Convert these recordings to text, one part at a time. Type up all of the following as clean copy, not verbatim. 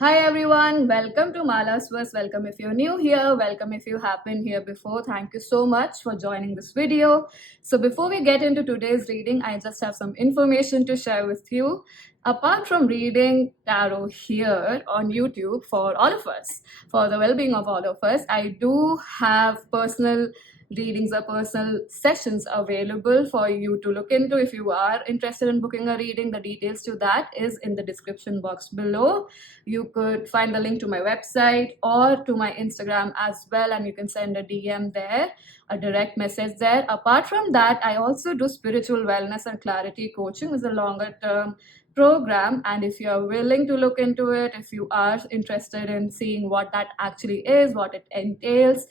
Hi everyone, welcome to Mala's Verse. Welcome if you're new here, welcome if you have been here before. Thank you so much for joining this video. So before we get into today's reading, I just have some information to share with you. Apart from reading tarot here on YouTube for all of us, for the well-being of all of us, I do have personal readings or personal sessions available for you to look into. If you are interested in booking a reading, the details to that is in the description box below. You could find the link to my website or to my Instagram as well, and you can send a DM there, a direct message there. Apart from that, I also do spiritual wellness and clarity coaching as a longer term program, and if you are willing to look into it, if you are interested in seeing what that actually is, what it entails,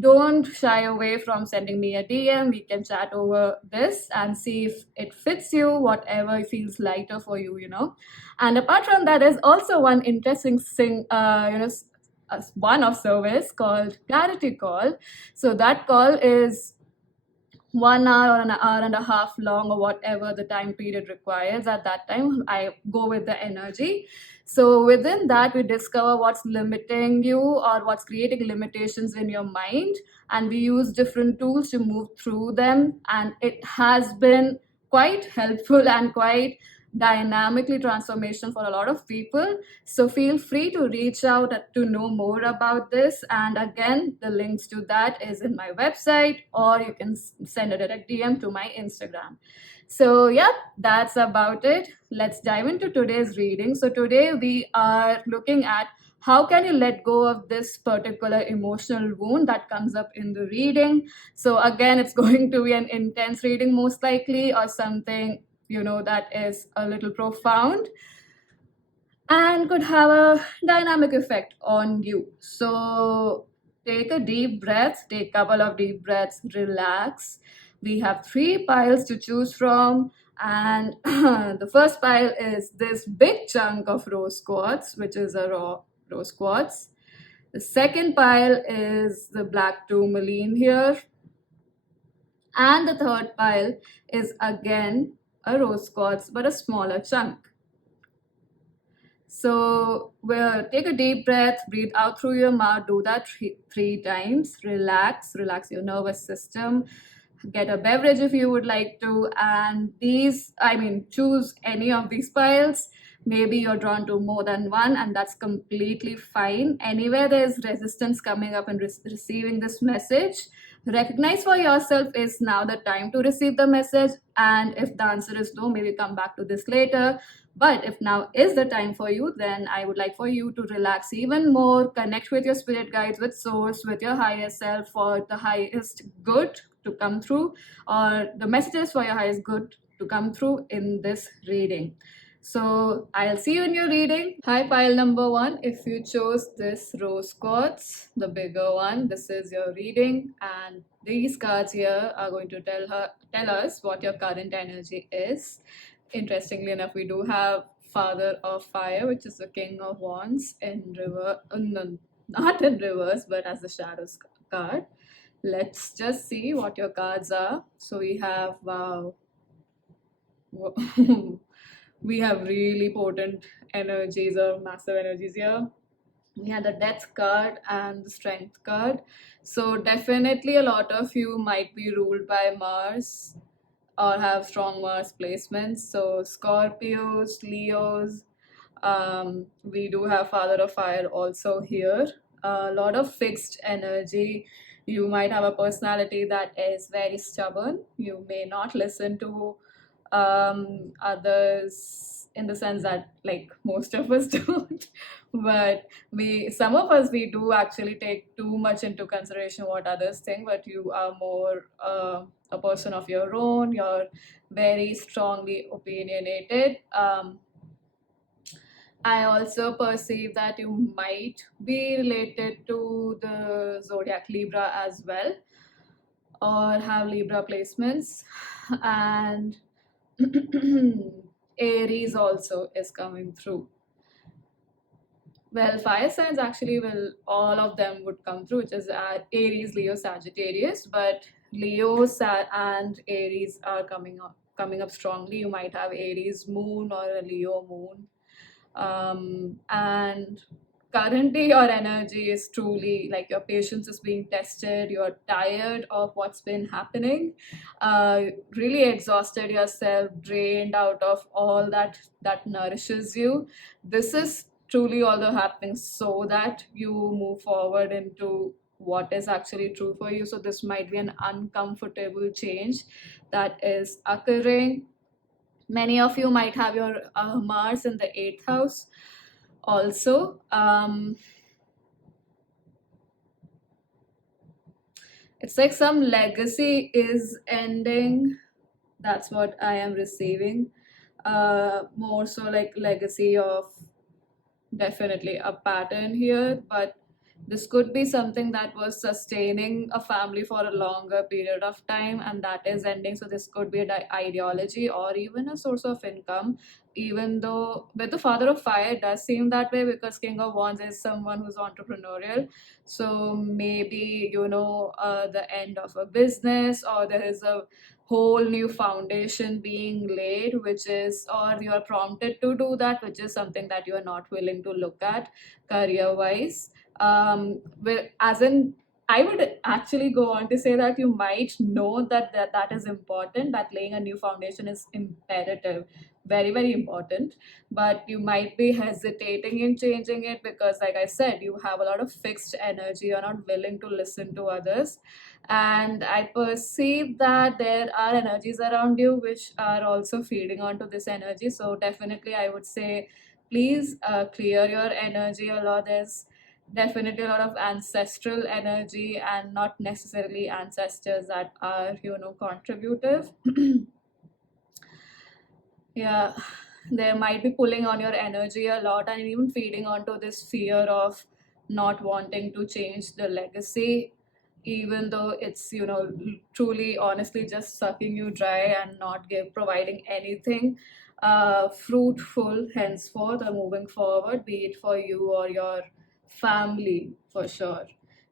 don't shy away from sending me a DM. We can chat over this and see if it fits you, whatever feels lighter for you. And apart from that, there's also one interesting thing, one of service called clarity call. So that call is 1 hour or an hour and a half long, or whatever the time period requires. At that time, I go with the energy. So within that, we discover what's limiting you or what's creating limitations in your mind, and we use different tools to move through them. And it has been quite helpful and quite dynamically transformation for a lot of people. So feel free to reach out to know more about this, and again, the links to that is in my website, or you can send a direct DM to my Instagram. So yeah, that's about it. Let's dive into today's reading. So today we are looking at how can you let go of this particular emotional wound that comes up in the reading. So again, it's going to be an intense reading most likely, or something that is a little profound and could have a dynamic effect on you. So take a deep breath, take a couple of deep breaths, relax. We have 3 piles to choose from, and the first pile is this big chunk of rose quartz, which is a raw rose quartz. The second pile is the black tourmaline here, and the third pile is again a rose quartz but a smaller chunk. So we'll take a deep breath, breathe out through your mouth, do that three times, relax your nervous system, get a beverage if you would like to, and choose any of these piles. Maybe you're drawn to more than one, and that's completely fine. Anywhere there's resistance coming up and receiving this message, recognize for yourself, is now the time to receive the message. And if the answer is no, maybe come back to this later. But if now is the time for you, then I would like for you to relax even more, connect with your spirit guides, with source, with your higher self, for the highest good to come through, or the messages for your highest good to come through in this reading. So I'll see you in your reading. Hi, pile number 1. If you chose this rose quartz, the bigger one, this is your reading, and these cards here are going to tell us what your current energy is. Interestingly enough, we do have Father of Fire, which is the King of Wands in reverse, no, not in reverse, but as the Shadows card. Let's just see what your cards are. So we have, wow, we have really potent energies or massive energies here. We had the Death card and the Strength card. So definitely a lot of you might be ruled by Mars or have strong Mars placements. So Scorpios, Leos, we do have Father of Fire also here. A lot of fixed energy. You might have a personality that is very stubborn. You may not listen to others, in the sense that, like, most of us don't, but some of us, we do actually take too much into consideration what others think. But you are more a person of your own. You're very strongly opinionated. I also perceive that you might be related to the zodiac Libra as well, or have Libra placements. And Aries also is coming through. Well, fire signs actually will, all of them would come through, which is Aries, Leo, Sagittarius. But Leo and Aries are coming up strongly. You might have Aries moon or a Leo moon. And currently your energy is truly like your patience is being tested. You're tired of what's been happening, uh, really exhausted yourself, drained out of all that nourishes you. This is truly all the happening so that you move forward into what is actually true for you. So this might be an uncomfortable change that is occurring. Many of you might have your Mars in the eighth house also. It's like some legacy is ending. That's what I am receiving. More so like legacy of definitely a pattern here, but this could be something that was sustaining a family for a longer period of time and that is ending. So this could be an ideology or even a source of income, even though with the father of fire it does seem that way because king of wands is someone who's entrepreneurial. So maybe the end of a business, or there is a whole new foundation being laid, which is, or you are prompted to do that, which is something that you are not willing to look at career wise. As in, I would actually go on to say that you might know that is important, that laying a new foundation is imperative, very, very important, but you might be hesitating in changing it because, like I said, you have a lot of fixed energy, you're not willing to listen to others. And I perceive that there are energies around you which are also feeding onto this energy. So definitely I would say please clear your energy a lot. There's definitely a lot of ancestral energy and not necessarily ancestors that are contributive. Yeah, they might be pulling on your energy a lot and even feeding onto this fear of not wanting to change the legacy, even though it's truly honestly just sucking you dry and not providing anything fruitful henceforth or moving forward, be it for you or your family for sure.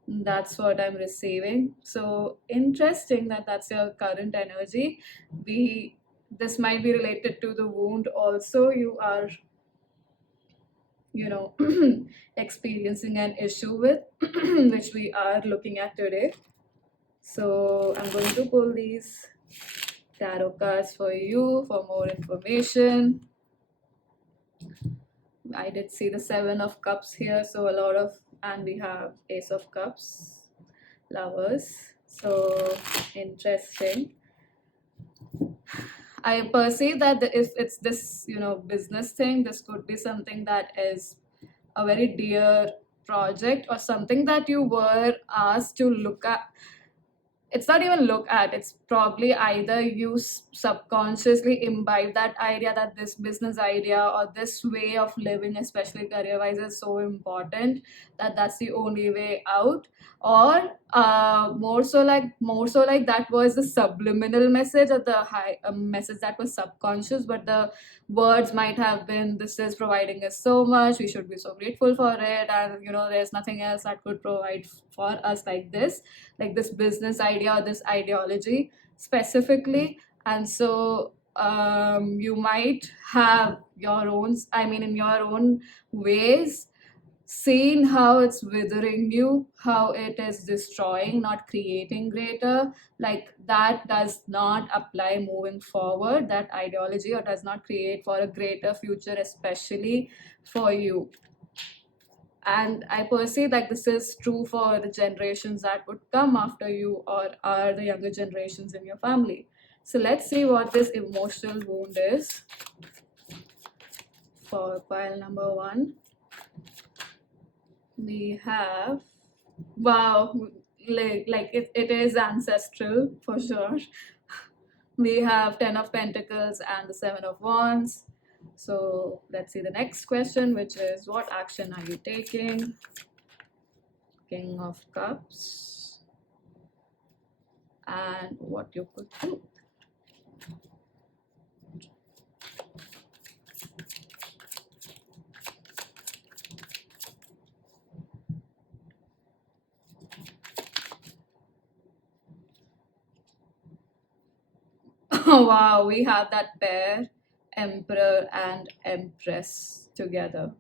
That's what I'm receiving. So interesting that that's your current energy. We This might be related to the wound also. You are you know experiencing an issue with which we are looking at today. So I'm going to pull these tarot cards for you for more information. I did see the Seven of Cups here, so a lot of, and we have Ace of Cups, Lovers. So interesting. I perceive that if it's this, business thing, this could be something that is a very dear project or something that you were asked to look at. It's not even look at, it's probably either you subconsciously imbibe that idea that this business idea or this way of living, especially career wise, is so important that that's the only way out. Or more so like that was the subliminal message or the high message that was subconscious, but the words might have been, this is providing us so much, we should be so grateful for it, and there's nothing else that could provide for us like this business idea or this ideology specifically. And so you might have your own, I mean, in your own ways, seen how it's withering you, how it is destroying, not creating greater. Like that does not apply moving forward, that ideology, or does not create for a greater future, especially for you. And I perceive that this is true for the generations that would come after you or are the younger generations in your family. So let's see what this emotional wound is for pile number one. We have, wow, like it is ancestral for sure. We have 10 of Pentacles and the 7 of Wands. So let's see the next question, which is, what action are you taking? King of Cups, and what you could do. Oh wow, we have that pair, Emperor and Empress. together.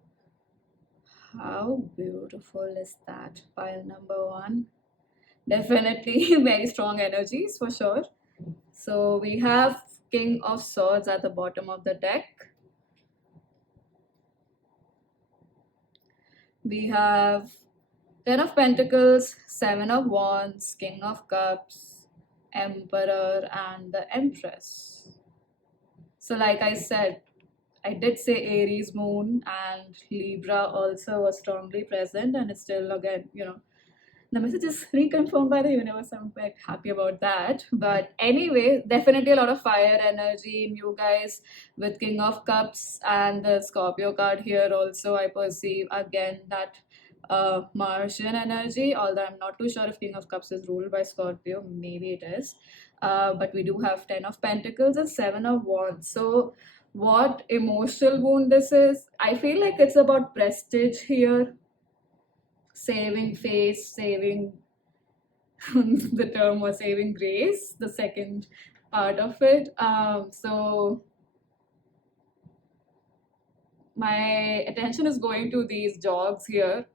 How beautiful is that? Pile number one. Definitely very strong energies for sure. So we have King of Swords at the bottom of the deck. We have Ten of Pentacles, Seven of Wands, King of Cups, Emperor, and the Empress. So, like I said, I did say Aries moon and Libra also was strongly present, and it's still again, the message is reconfirmed by the universe. I'm quite happy about that. But anyway, definitely a lot of fire energy in you guys with King of Cups and the Scorpio card here. Also, I perceive again that Martian energy, although I'm not too sure if King of Cups is ruled by Scorpio, maybe it is. But we do have Ten of Pentacles and Seven of Wands. So, what emotional wound this is? I feel like it's about prestige here, saving face, saving the term was saving grace, the second part of it. So my attention is going to these dogs here.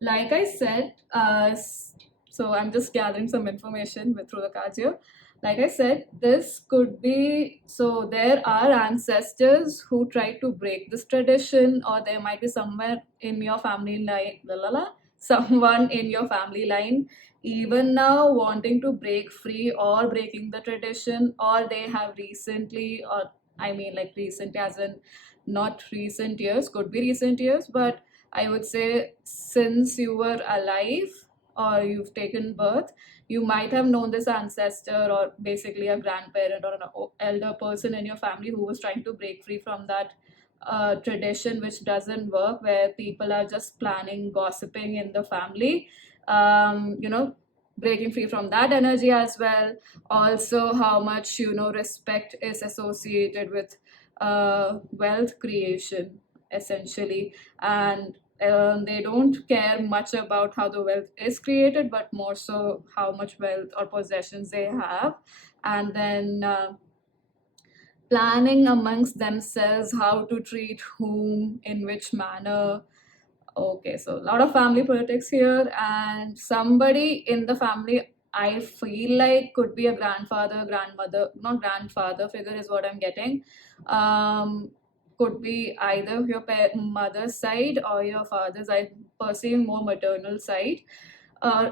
Like I said, so I'm just gathering some information through the cards here. Like I said, this could be, so there are ancestors who try to break this tradition, or there might be somewhere in your family line, someone in your family line even now wanting to break free or breaking the tradition, or they have recently, or I mean like recent as in not recent years, could be recent years, but I would say since you were alive or you've taken birth, you might have known this ancestor or basically a grandparent or an elder person in your family who was trying to break free from that tradition, which doesn't work, where people are just planning, gossiping in the family. Breaking free from that energy as well. Also, how much respect is associated with wealth creation, essentially, and they don't care much about how the wealth is created, but more so how much wealth or possessions they have, and then planning amongst themselves how to treat whom in which manner. Okay, so a lot of family politics here, and somebody in the family I feel like could be a grandfather, grandmother, not grandfather figure is what I'm getting. Could be either your mother's side or your father's. I perceive more maternal side.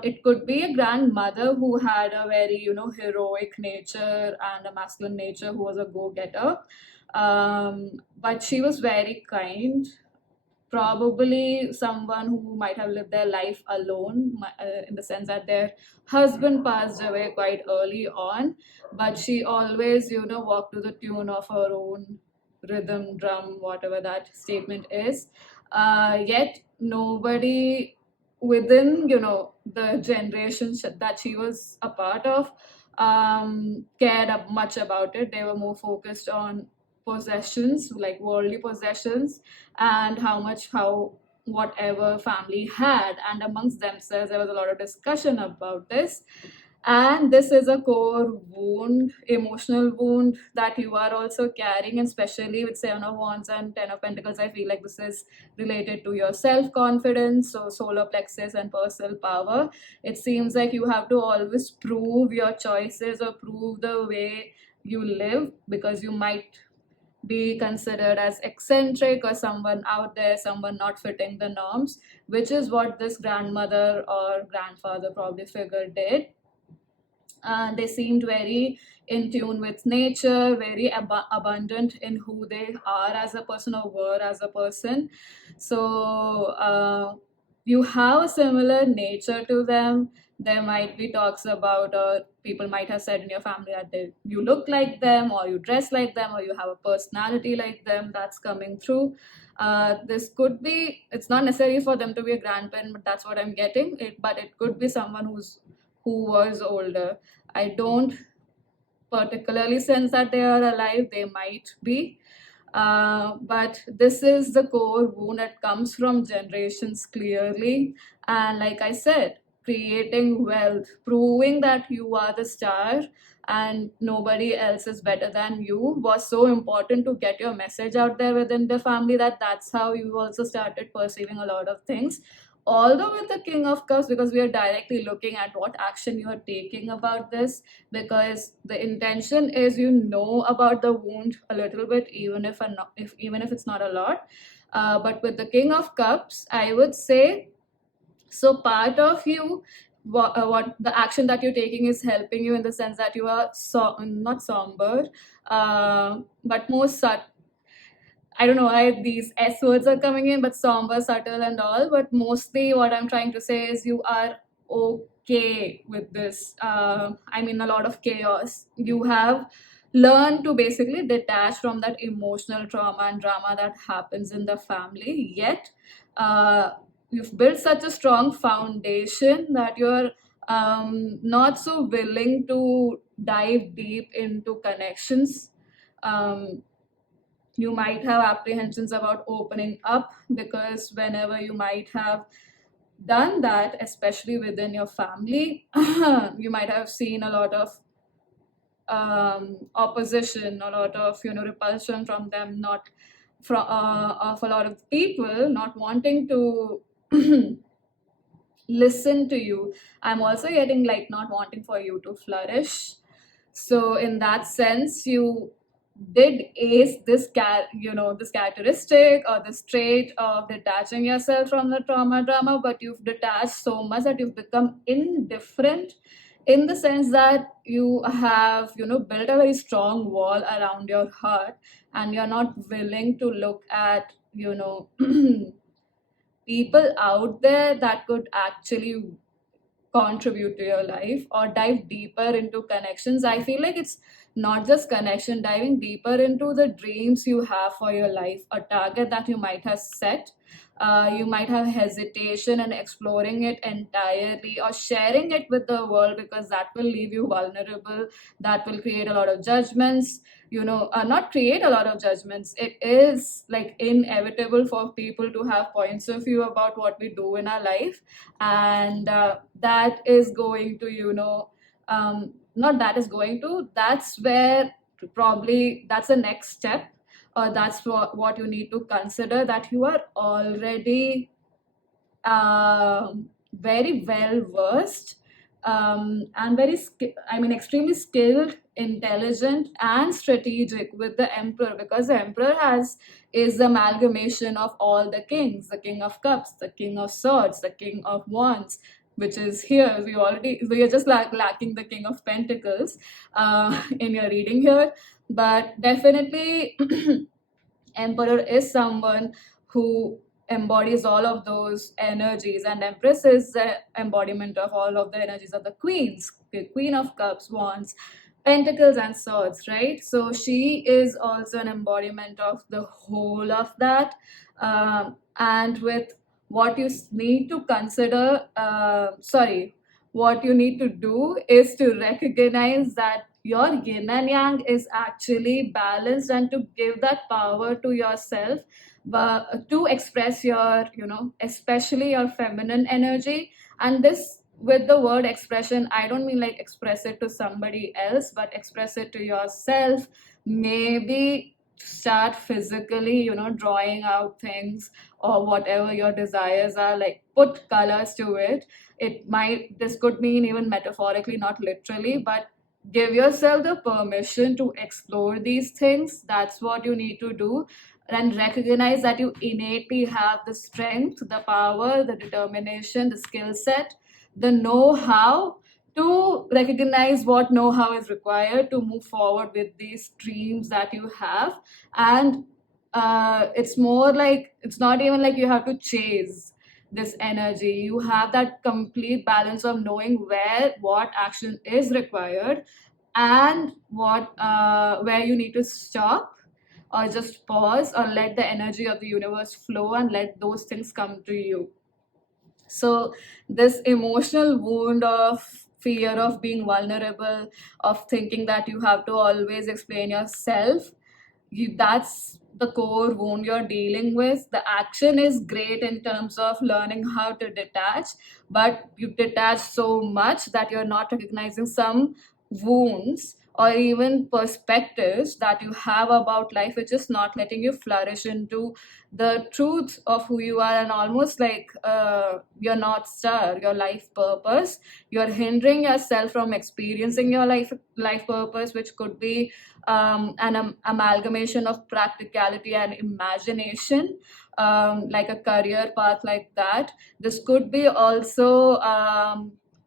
It could be a grandmother who had a very, heroic nature and a masculine nature, who was a go-getter. But she was very kind, probably someone who might have lived their life alone, in the sense that their husband passed away quite early on, but she always walked to the tune of her own rhythm, drum, whatever that statement is. Yet nobody within the generation that she was a part of cared much about it. They were more focused on possessions, like worldly possessions, and how whatever family had, and amongst themselves there was a lot of discussion about this. And this is a core wound, emotional wound, that you are also carrying, and especially with Seven of Wands and Ten of Pentacles, I feel like this is related to your self-confidence, so solar plexus and personal power. It seems like you have to always prove your choices or prove the way you live, because you might be considered as eccentric or someone out there, someone not fitting the norms, which is what this grandmother or grandfather probably figure did. They seemed very in tune with nature, very abundant in who they are as a person or were as a person. So you have a similar nature to them. There might be talks about, or people might have said in your family that you look like them, or you dress like them, or you have a personality like them. That's coming through. This could be, it's not necessary for them to be a grandparent, but that's what I'm getting. But it could be someone who was older. I don't particularly sense that they are alive. They might be. But this is the core wound that comes from generations clearly. And like I said, creating wealth, proving that you are the star and nobody else is better than you, was so important to get your message out there within the family, that's how you also started perceiving a lot of things. Although with the King of Cups, because we are directly looking at what action you are taking about this, because the intention is you know about the wound a little bit, even if it's not a lot. But with the King of Cups, I would say, so part of you, what the action that you're taking is helping you in the sense that you are not somber, but more I don't know why these S words are coming in, but somber, subtle, and all. But mostly, what I'm trying to say is you are okay with this. I mean, a lot of chaos. You have learned to basically detach from that emotional trauma and drama that happens in the family. Yet, uh, you've built such a strong foundation that you're not so willing to dive deep into connections. Um, you might have apprehensions about opening up, because whenever you might have done that, especially within your family, you might have seen a lot of opposition, a lot of repulsion from them, not from of a lot of people not wanting to listen to you. I'm also getting like not wanting for you to flourish. So in that sense, you did ace this characteristic or this trait of detaching yourself from the trauma drama, but you've detached so much that you've become indifferent, in the sense that you have built a very strong wall around your heart, and you're not willing to look at people out there that could actually contribute to your life or dive deeper into connections. I feel like it's not just connection, diving deeper into the dreams you have for your life, a target that you might have set. You might have hesitation in exploring it entirely or sharing it with the world, because that will leave you vulnerable. That will create a lot of judgments. Not create a lot of judgments. It is like inevitable for people to have points of view about what we do in our life, and that is going to not that is going to that's where probably that's the next step, or that's what you need to consider, that you are already very well versed, and extremely skilled, intelligent, and strategic with the emperor, because the emperor has is the amalgamation of all the kings: the King of Cups, the King of Swords, the King of Wands, which is here. We are just lacking the King of Pentacles in your reading here, but definitely emperor is someone who embodies all of those energies, and empress is the embodiment of all of the energies of the queens, the Queen of Cups, Wands, Pentacles, and Swords, right? So she is also an embodiment of the whole of that. And with what you need to consider sorry what you need to do is to recognize that your yin and yang is actually balanced, and to give that power to yourself, but to express your especially your feminine energy. And this, with the word expression, I don't mean like express it to somebody else, but express it to yourself. Maybe start physically drawing out things, or whatever your desires are, like put colors to it. This could mean even metaphorically, not literally, but give yourself the permission to explore these things. That's what you need to do, and recognize that you innately have the strength, the power, the determination, the skill set, the know-how, to recognize what know-how is required to move forward with these dreams that you have. And it's more like, it's not even like you have to chase this energy. You have that complete balance of knowing what action is required, and where you need to stop, or just pause, or let the energy of the universe flow and let those things come to you. So this emotional wound of fear of being vulnerable, of thinking that you have to always explain yourself, the core wound you're dealing with. The action is great in terms of learning how to detach, but you detach so much that you're not recognizing some wounds or even perspectives that you have about life, which is not letting you flourish into the truth of who you are, and almost like your north star, your life purpose. You're hindering yourself from experiencing your life purpose, which could be an amalgamation of practicality and imagination, like a career path like that. This could be also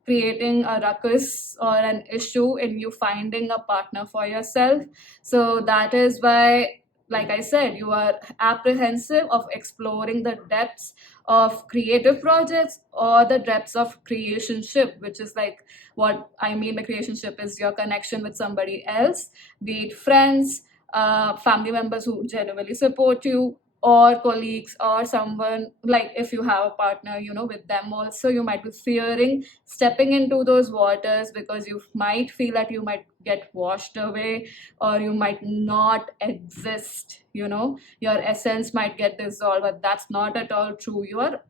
creating a ruckus or an issue in you finding a partner for yourself. So that is why, like I said, you are apprehensive of exploring the depths of creative projects or the depths of creationship, which is like what I mean by creationship is your connection with somebody else, be it friends, family members who genuinely support you, or colleagues, or someone, like if you have a partner, with them also, you might be fearing stepping into those waters because you might feel that you might get washed away, or you might not exist, your essence might get dissolved. But that's not at all true. You are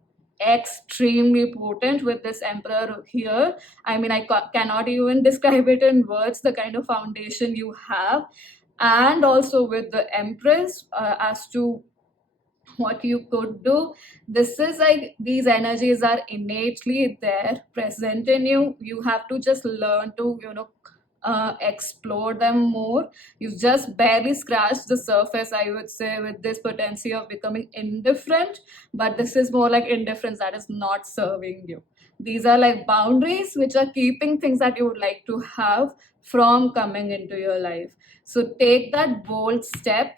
extremely potent with this emperor here. I mean, I cannot even describe it in words, the kind of foundation you have. And also with the empress, as to what you could do, this is like these energies are innately there, present in you. You have to just learn to explore them more. You've just barely scratched the surface, I would say, with this potency of becoming indifferent. But this is more like indifference that is not serving you. These are like boundaries which are keeping things that you would like to have from coming into your life. So take that bold step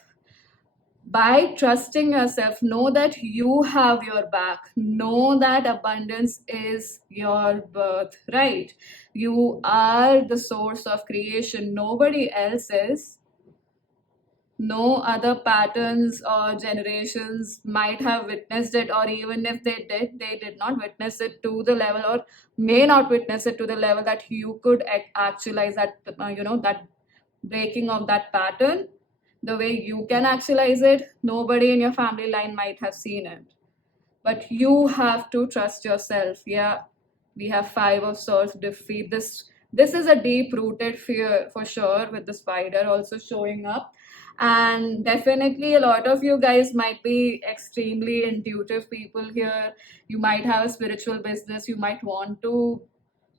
by trusting yourself. Know that you have your back. Know that abundance is your birthright. You are the source of creation. Nobody else is. No other patterns or generations might have witnessed it, or even if they did not witness it to the level, or may not witness it to the level that you could actualize that, that breaking of that pattern the way you can actualize it. Nobody in your family line might have seen it, but you have to trust yourself. Yeah, we have five of swords, defeat this is a deep rooted fear for sure, with the spider also showing up. And definitely a lot of you guys might be extremely intuitive people here. You might have a spiritual business, you might want to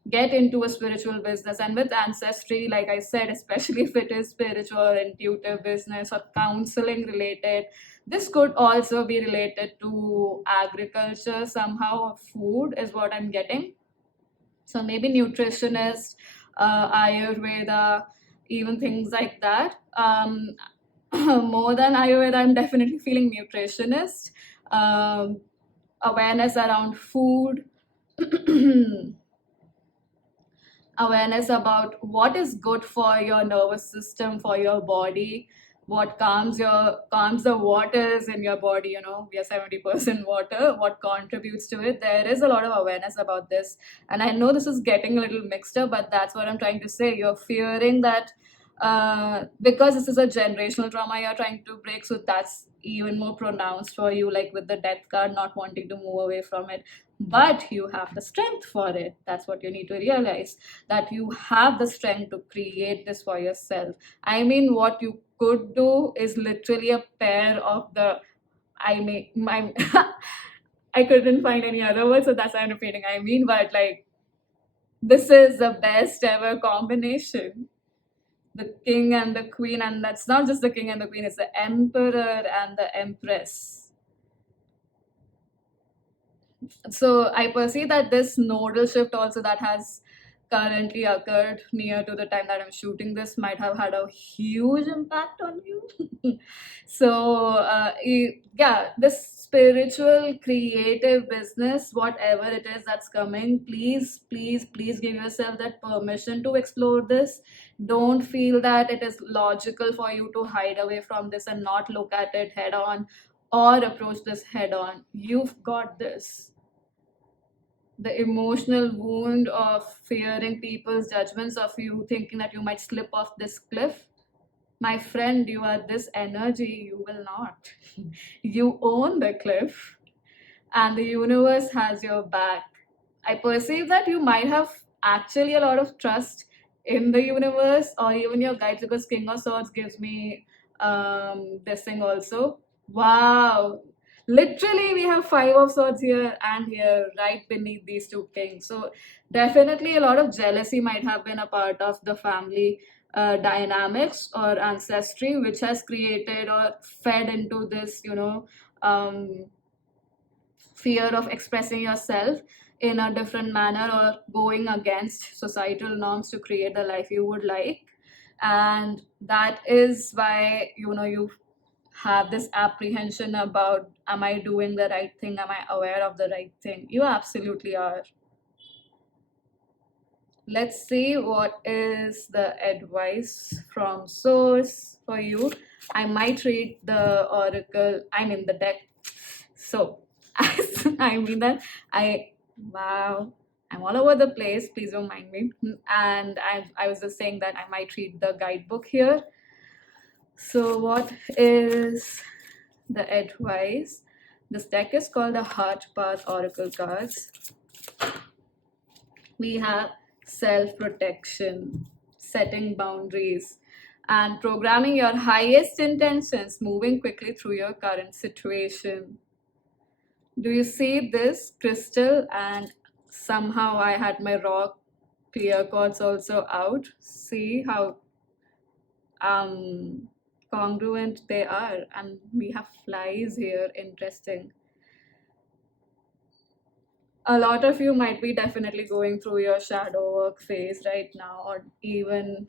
get into a spiritual business. And with ancestry, like I said, especially if it is spiritual, intuitive business, or counseling related, this could also be related to agriculture somehow, or food is what I'm getting. So maybe nutritionist, ayurveda, even things like that. More than ayurveda, I'm definitely feeling nutritionist, awareness around food, awareness about what is good for your nervous system, for your body, what calms the waters in your body. We are 70% water, what contributes to it. There is a lot of awareness about this, and I know this is getting a little mixed up, but that's what I'm trying to say. You're fearing that because this is a generational trauma you're trying to break, so that's even more pronounced for you, like with the death card, not wanting to move away from it. But you have the strength for it. That's what you need to realize, that you have the strength to create this for yourself. I mean, what you could do is literally a pair of the, I mean, my I couldn't find any other word, so that's why I'm repeating. I mean, but like, this is the best ever combination. The king and the queen, and that's not just the king and the queen, it's the emperor and the empress. So I perceive that this nodal shift also that has currently occurred near to the time that I'm shooting this might have had a huge impact on you. So yeah, this spiritual creative business, whatever it is that's coming, please, please, please give yourself that permission to explore this. Don't feel that it is logical for you to hide away from this and not look at it head on, or approach this head on. You've got this. The emotional wound of fearing people's judgments of you, thinking that you might slip off this cliff, My friend, you are this energy, you will not. You own the cliff, and the universe has your back. I perceive that you might have actually a lot of trust in the universe or even your guides, because King of Swords gives me this thing also. Wow. Literally, we have Five of Swords here and here, right beneath these two kings. So, definitely, a lot of jealousy might have been a part of the family dynamics or ancestry, which has created or fed into this, um, fear of expressing yourself in a different manner or going against societal norms to create the life you would like. And that is why you have this apprehension about, am I doing the right thing, am I aware of the right thing? You absolutely are. Let's see what is the advice from source for you. I might read the oracle, I mean the deck. So I mean that I wow, I'm all over the place, please don't mind me. And I was just saying that I might read the guidebook here. So what is the advice? This deck is called the Heart Path Oracle cards. We have self protection, setting boundaries, and programming your highest intentions, moving quickly through your current situation. Do you see this crystal? And somehow I had my raw clear chords also out. See how um congruent they are, and we have flies here. Interesting. A lot of you might be definitely going through your shadow work phase right now, or even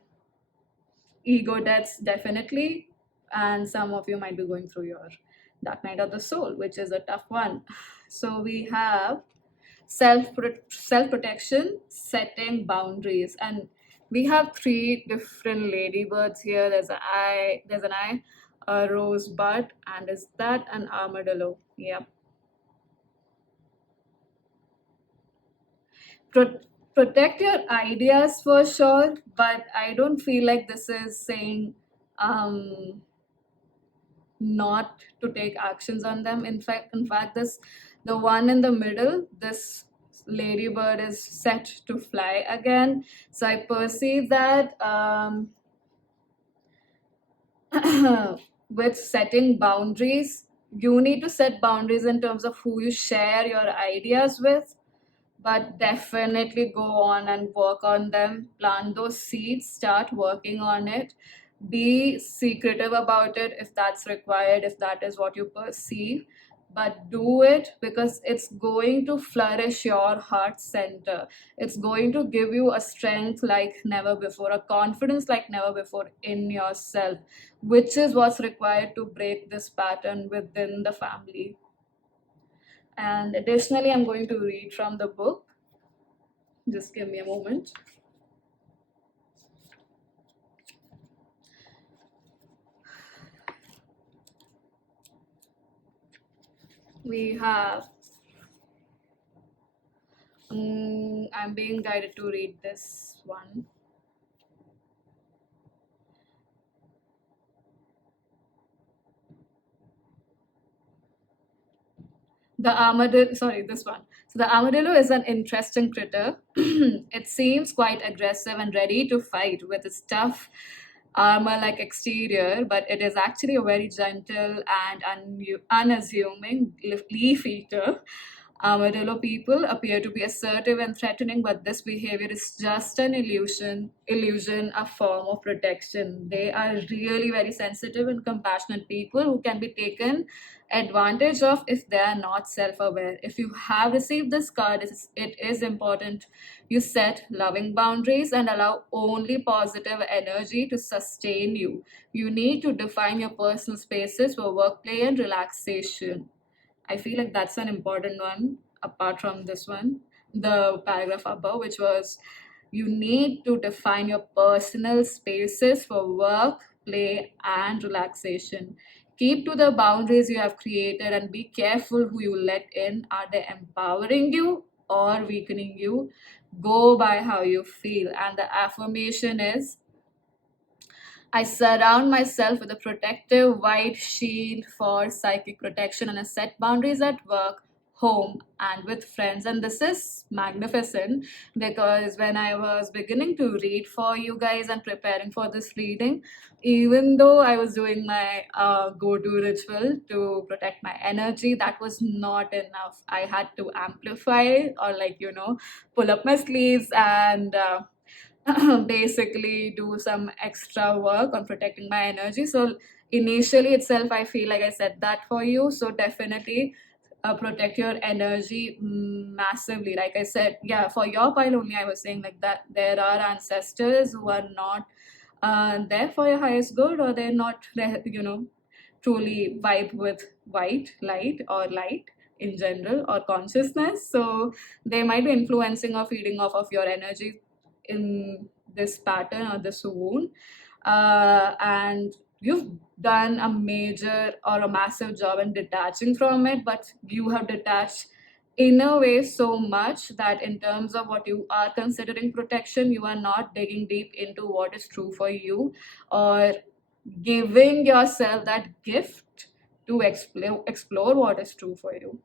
ego deaths, definitely. And some of you might be going through your dark night of the soul, which is a tough one. So we have self protection, setting boundaries, and we have three different ladybirds here. There's an eye, a rosebud, and is that an armadillo? Yep. Pro- Protect your ideas for sure, but I don't feel like this is saying um not to take actions on them. In fact, this the one in the middle, this ladybird is set to fly again. So I perceive that with setting boundaries, you need to set boundaries in terms of who you share your ideas with, but definitely go on and work on them. Plant those seeds, start working on it. Be secretive about it if that's required, if that is what you perceive, but do it because it's going to flourish your heart center. It's going to give you a strength like never before, a confidence like never before in yourself, which is what's required to break this pattern within the family. And additionally, I'm going to read from the book. Just give me a moment. We have, I'm being guided to read this one. The armadillo, sorry, this one. So the armadillo is an interesting critter. It seems quite aggressive and ready to fight with its tough armor-like exterior, but it is actually a very gentle and unassuming leaf eater. Armadillo people appear to be assertive and threatening, but this behavior is just an illusion, a form of protection. They are really very sensitive and compassionate people who can be taken advantage of if they are not self-aware. If you have received this card, it is important you set loving boundaries and allow only positive energy to sustain you. You need to define your personal spaces for work, play, and relaxation. I feel like that's an important one apart from this one, the paragraph above, which was you need to define your personal spaces for work, play, and relaxation. Keep to the boundaries you have created and be careful who you let in. Are they empowering you or weakening you? Go by how you feel. And the affirmation is, I surround myself with a protective white shield for psychic protection and I set boundaries at work, home, and with friends. And this is magnificent because when I was beginning to read for you guys and preparing for this reading, even though I was doing my go to ritual to protect my energy, that was not enough. I had to amplify or, like, pull up my sleeves and basically do some extra work on protecting my energy. So initially itself, I feel like I said that for you. So definitely protect your energy massively. Like I said, yeah, for your pile only, I was saying like that there are ancestors who are not there for your highest good, or they're not, truly vibe with white light or light in general or consciousness. So they might be influencing or feeding off of your energy in this pattern or this wound. And you've done a major or a massive job in detaching from it, but you have detached in a way so much that in terms of what you are considering protection, you are not digging deep into what is true for you or giving yourself that gift to explore what is true for you.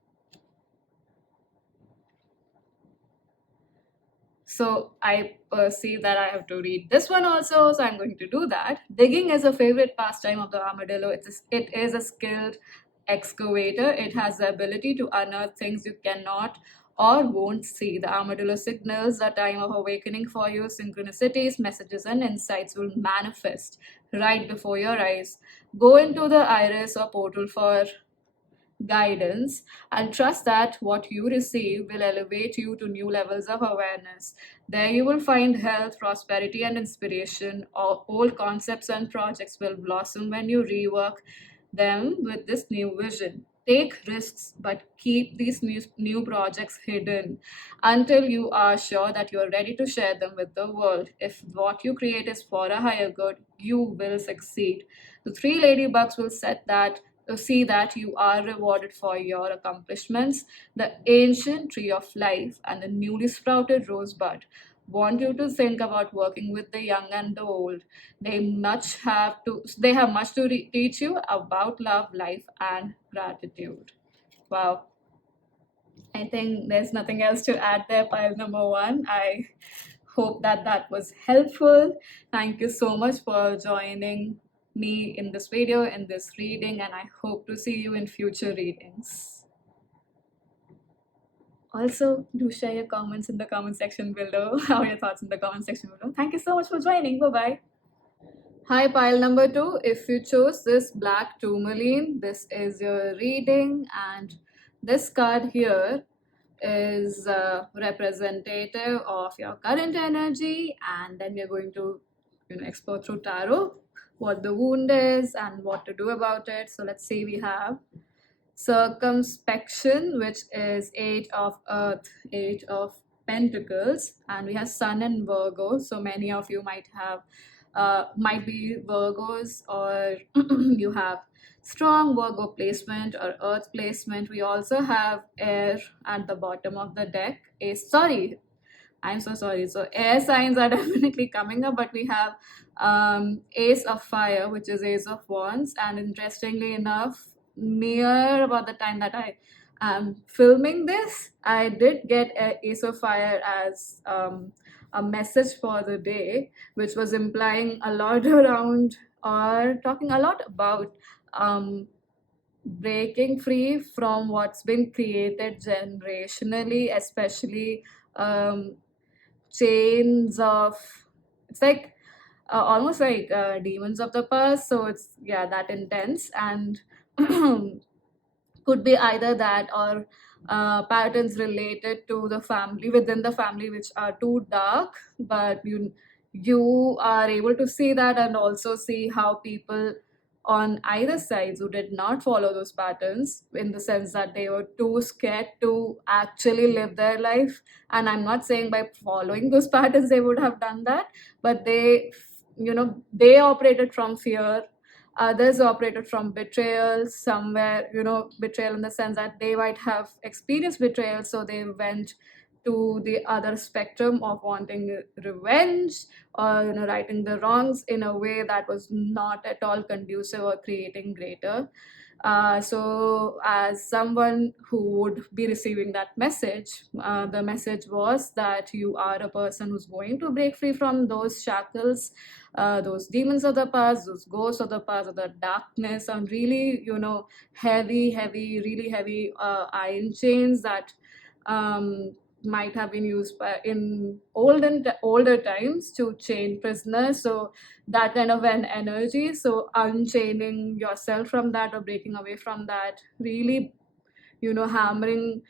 So I perceive that I have to read this one also, so I'm going to do that. Digging is a favorite pastime of the armadillo. It is a skilled excavator. It has the ability to unearth things you cannot or won't see. The armadillo signals a time of awakening for you. Synchronicities, messages, and insights will manifest right before your eyes. Go into the iris or portal for guidance and trust that what you receive will elevate you to new levels of awareness. There you will find health, prosperity, and inspiration. All old concepts and projects will blossom when you rework them with this new vision. Take risks, but keep these new projects hidden until you are sure that you are ready to share them with the world. If what you create is for a higher good, you will succeed. The three ladybugs will set that to see that you are rewarded for your accomplishments. The ancient tree of life and the newly sprouted rosebud want you to think about working with the young and the old. They have much to teach you about love, life, and gratitude. Wow. I think there's nothing else to add there, pile number one. I hope that that was helpful. Thank you so much for joining me in this video, in this reading, and I hope to see you in future readings. Also, do share your comments in the comment section below, or your thoughts in the comment section below. Thank you so much for joining. Bye-bye. Hi, pile number two. If you chose this black tourmaline, this is your reading, and this card here is representative of your current energy, and then we're going to explore through tarot what the wound is and what to do about it. So let's see, we have circumspection, which is 8 of earth, 8 of pentacles, and we have sun and Virgo. So many of you might be Virgos, or you have strong Virgo placement or earth placement. We also have air at the bottom of the deck. I'm so sorry. So air signs are definitely coming up, but we have Ace of Fire, which is Ace of Wands. And interestingly enough, near about the time that I am filming this, I did get Ace of Fire as a message for the day, which was implying a lot around or talking a lot about breaking free from what's been created generationally, especially chains of, it's like almost like demons of the past. So it's, yeah, that intense, and could be either that or patterns related to the family, within the family, which are too dark, but you are able to see that and also see how people on either sides who did not follow those patterns, in the sense that they were too scared to actually live their life. And I'm not saying by following those patterns they would have done that, but they operated from fear. Others operated from betrayal, somewhere, betrayal in the sense that they might have experienced betrayal, so they went to the other spectrum of wanting revenge, or righting the wrongs in a way that was not at all conducive or creating greater. So, as someone who would be receiving that message, the message was that you are a person who's going to break free from those shackles, those demons of the past, those ghosts of the past, of the darkness, and really, really heavy iron chains that might have been used in older times to chain prisoners. So that kind of an energy, so unchaining yourself from that or breaking away from that, really hammering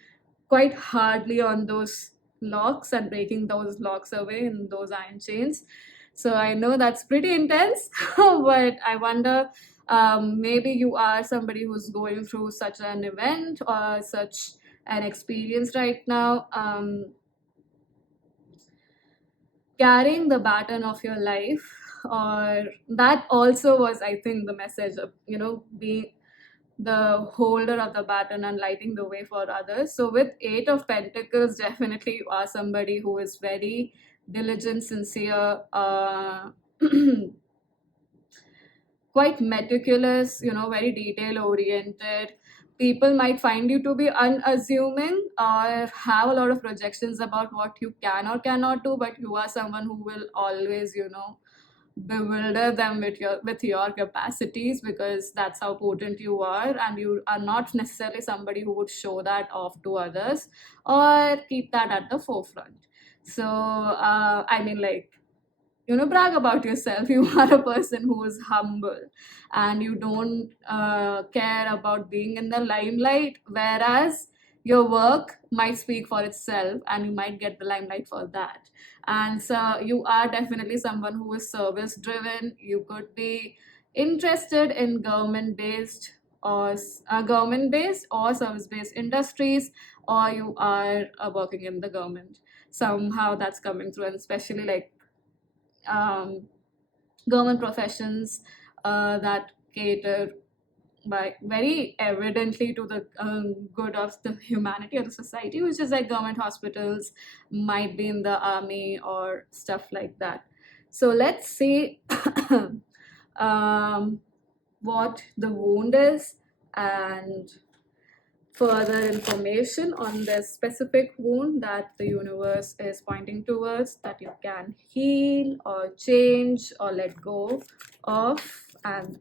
quite hardly on those locks and breaking those locks away in those iron chains. So I know that's pretty intense, but I wonder, maybe you are somebody who's going through such an event or such an experience right now, carrying the baton of your life. Or that also was, I think, the message of being the holder of the baton and lighting the way for others. So with Eight of Pentacles, definitely you are somebody who is very diligent, sincere, quite meticulous, very detail oriented. People might find you to be unassuming or have a lot of projections about what you can or cannot do, but you are someone who will always, bewilder them with your capacities, because that's how potent you are, and you are not necessarily somebody who would show that off to others or keep that at the forefront. So I mean, like, brag about yourself. You are a person who is humble, and you don't care about being in the limelight, whereas your work might speak for itself and you might get the limelight for that. And so you are definitely someone who is service driven. You could be interested in government based or service based industries, or you are working in the government. Somehow that's coming through, and especially like um, government professions that cater by very evidently to the good of the humanity or the society, which is like government hospitals, might be in the army or stuff like that. So let's see um, what the wound is, and further information on the specific wound that the universe is pointing towards, that you can heal or change or let go of, and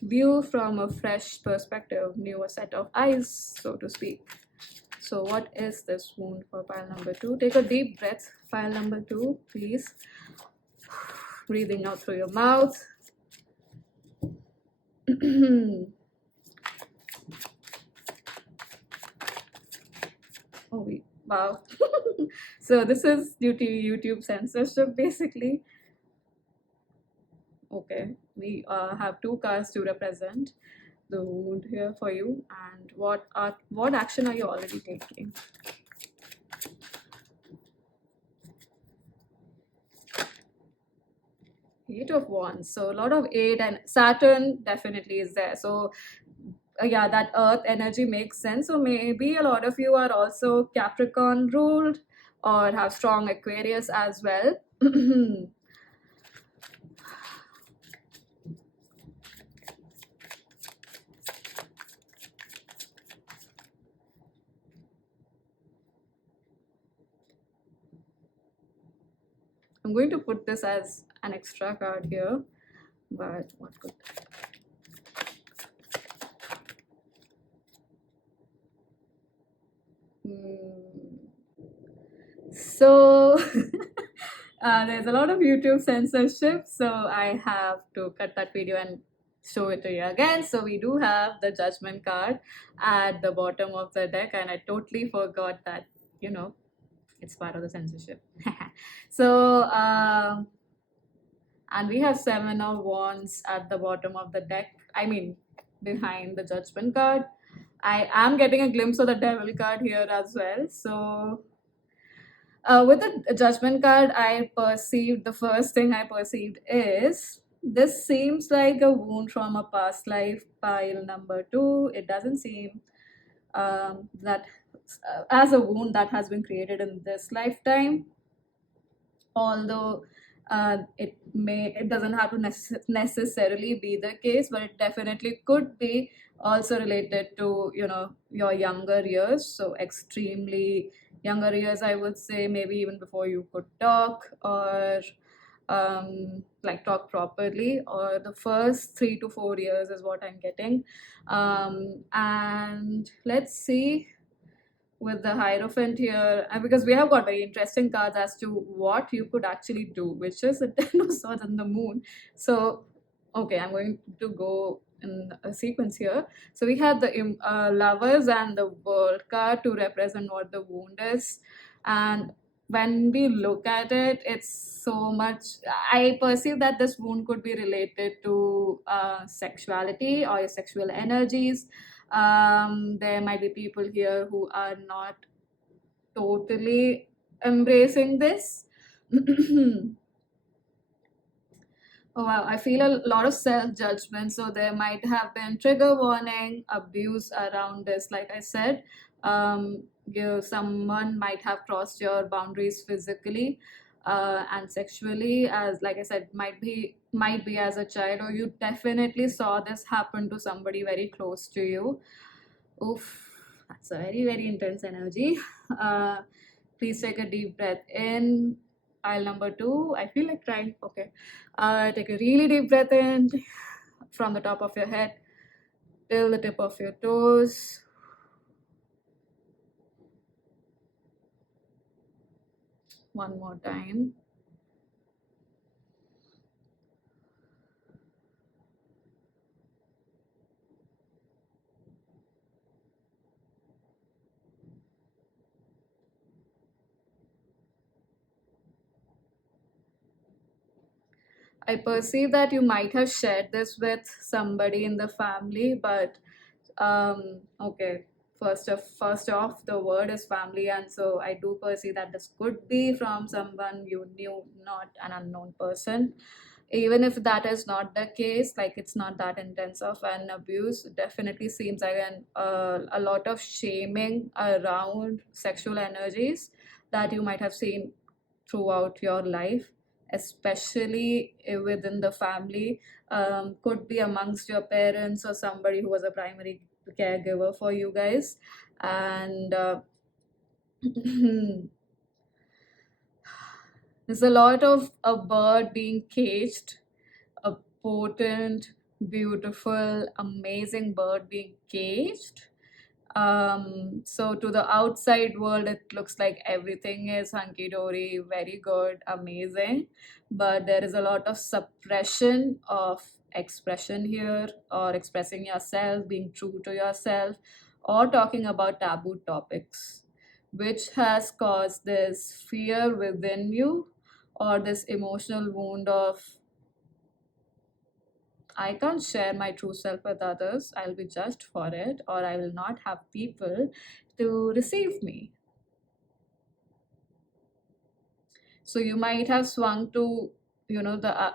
view from a fresh perspective, newer set of eyes, so to speak. So what is this wound for pile number 2? Take a deep breath, pile number 2, please. Breathing out through your mouth. Oh, wow. So this is due to YouTube censorship, basically. Okay, we have two cards to represent the wound here for you, and what action are you already taking? Eight of Wands. So a lot of eight, and Saturn definitely is there. So yeah, that Earth energy makes sense. So maybe a lot of you are also Capricorn ruled or have strong Aquarius as well. I'm going to put this as an extra card here, but what could so there's a lot of YouTube censorship, so I have to cut that video and show it to you again. So we do have the Judgment card at the bottom of the deck, and I totally forgot that, it's part of the censorship. So and we have Seven of Wands at the bottom of the deck, I mean behind the Judgment card. I am getting a glimpse of the Devil card here as well. So with the Judgment card, the first thing I perceived is this seems like a wound from a past life, pile number 2. It doesn't seem that as a wound that has been created in this lifetime, although it doesn't have to necessarily be the case, but it definitely could be also related to your younger years. So extremely younger years, I would say, maybe even before you could talk, or like talk properly, or the first 3 to 4 years is what I'm getting. And let's see with the Hierophant here, and because we have got very interesting cards as to what you could actually do, which is the Ten of Swords and the Moon. So, okay, I'm going to go in a sequence here. So we have the Lovers and the World card to represent what the wound is, and when we look at it, it's so much. I perceive that this wound could be related to sexuality or your sexual energies. There might be people here who are not totally embracing this. Oh wow, I feel a lot of self judgment. So there might have been trigger warning, abuse around this. Like I said, someone might have crossed your boundaries physically and sexually, as like I said, might be as a child, or you definitely saw this happen to somebody very close to you. Oof, that's a very, very intense energy. Uh, please take a deep breath in. Pile number two. I feel like crying. Okay. Take a really deep breath in from the top of your head till the tip of your toes. One more time. I perceive that you might have shared this with somebody in the family, but okay. First off, the word is family, and so I do perceive that this could be from someone you knew, not an unknown person. Even if that is not the case, like it's not that intense of an abuse, it definitely seems like a lot of shaming around sexual energies that you might have seen throughout your life, especially within the family. Could be amongst your parents or somebody who was a primary caregiver for you guys. And there's a lot of a bird being caged, a potent, beautiful, amazing bird being caged. So to the outside world, it looks like everything is hunky dory, very good, amazing. But there is a lot of suppression of expression here, or expressing yourself, being true to yourself, or talking about taboo topics, which has caused this fear within you, or this emotional wound of I can't share my true self with others. I'll be judged for it, or I will not have people to receive me. So you might have swung to, the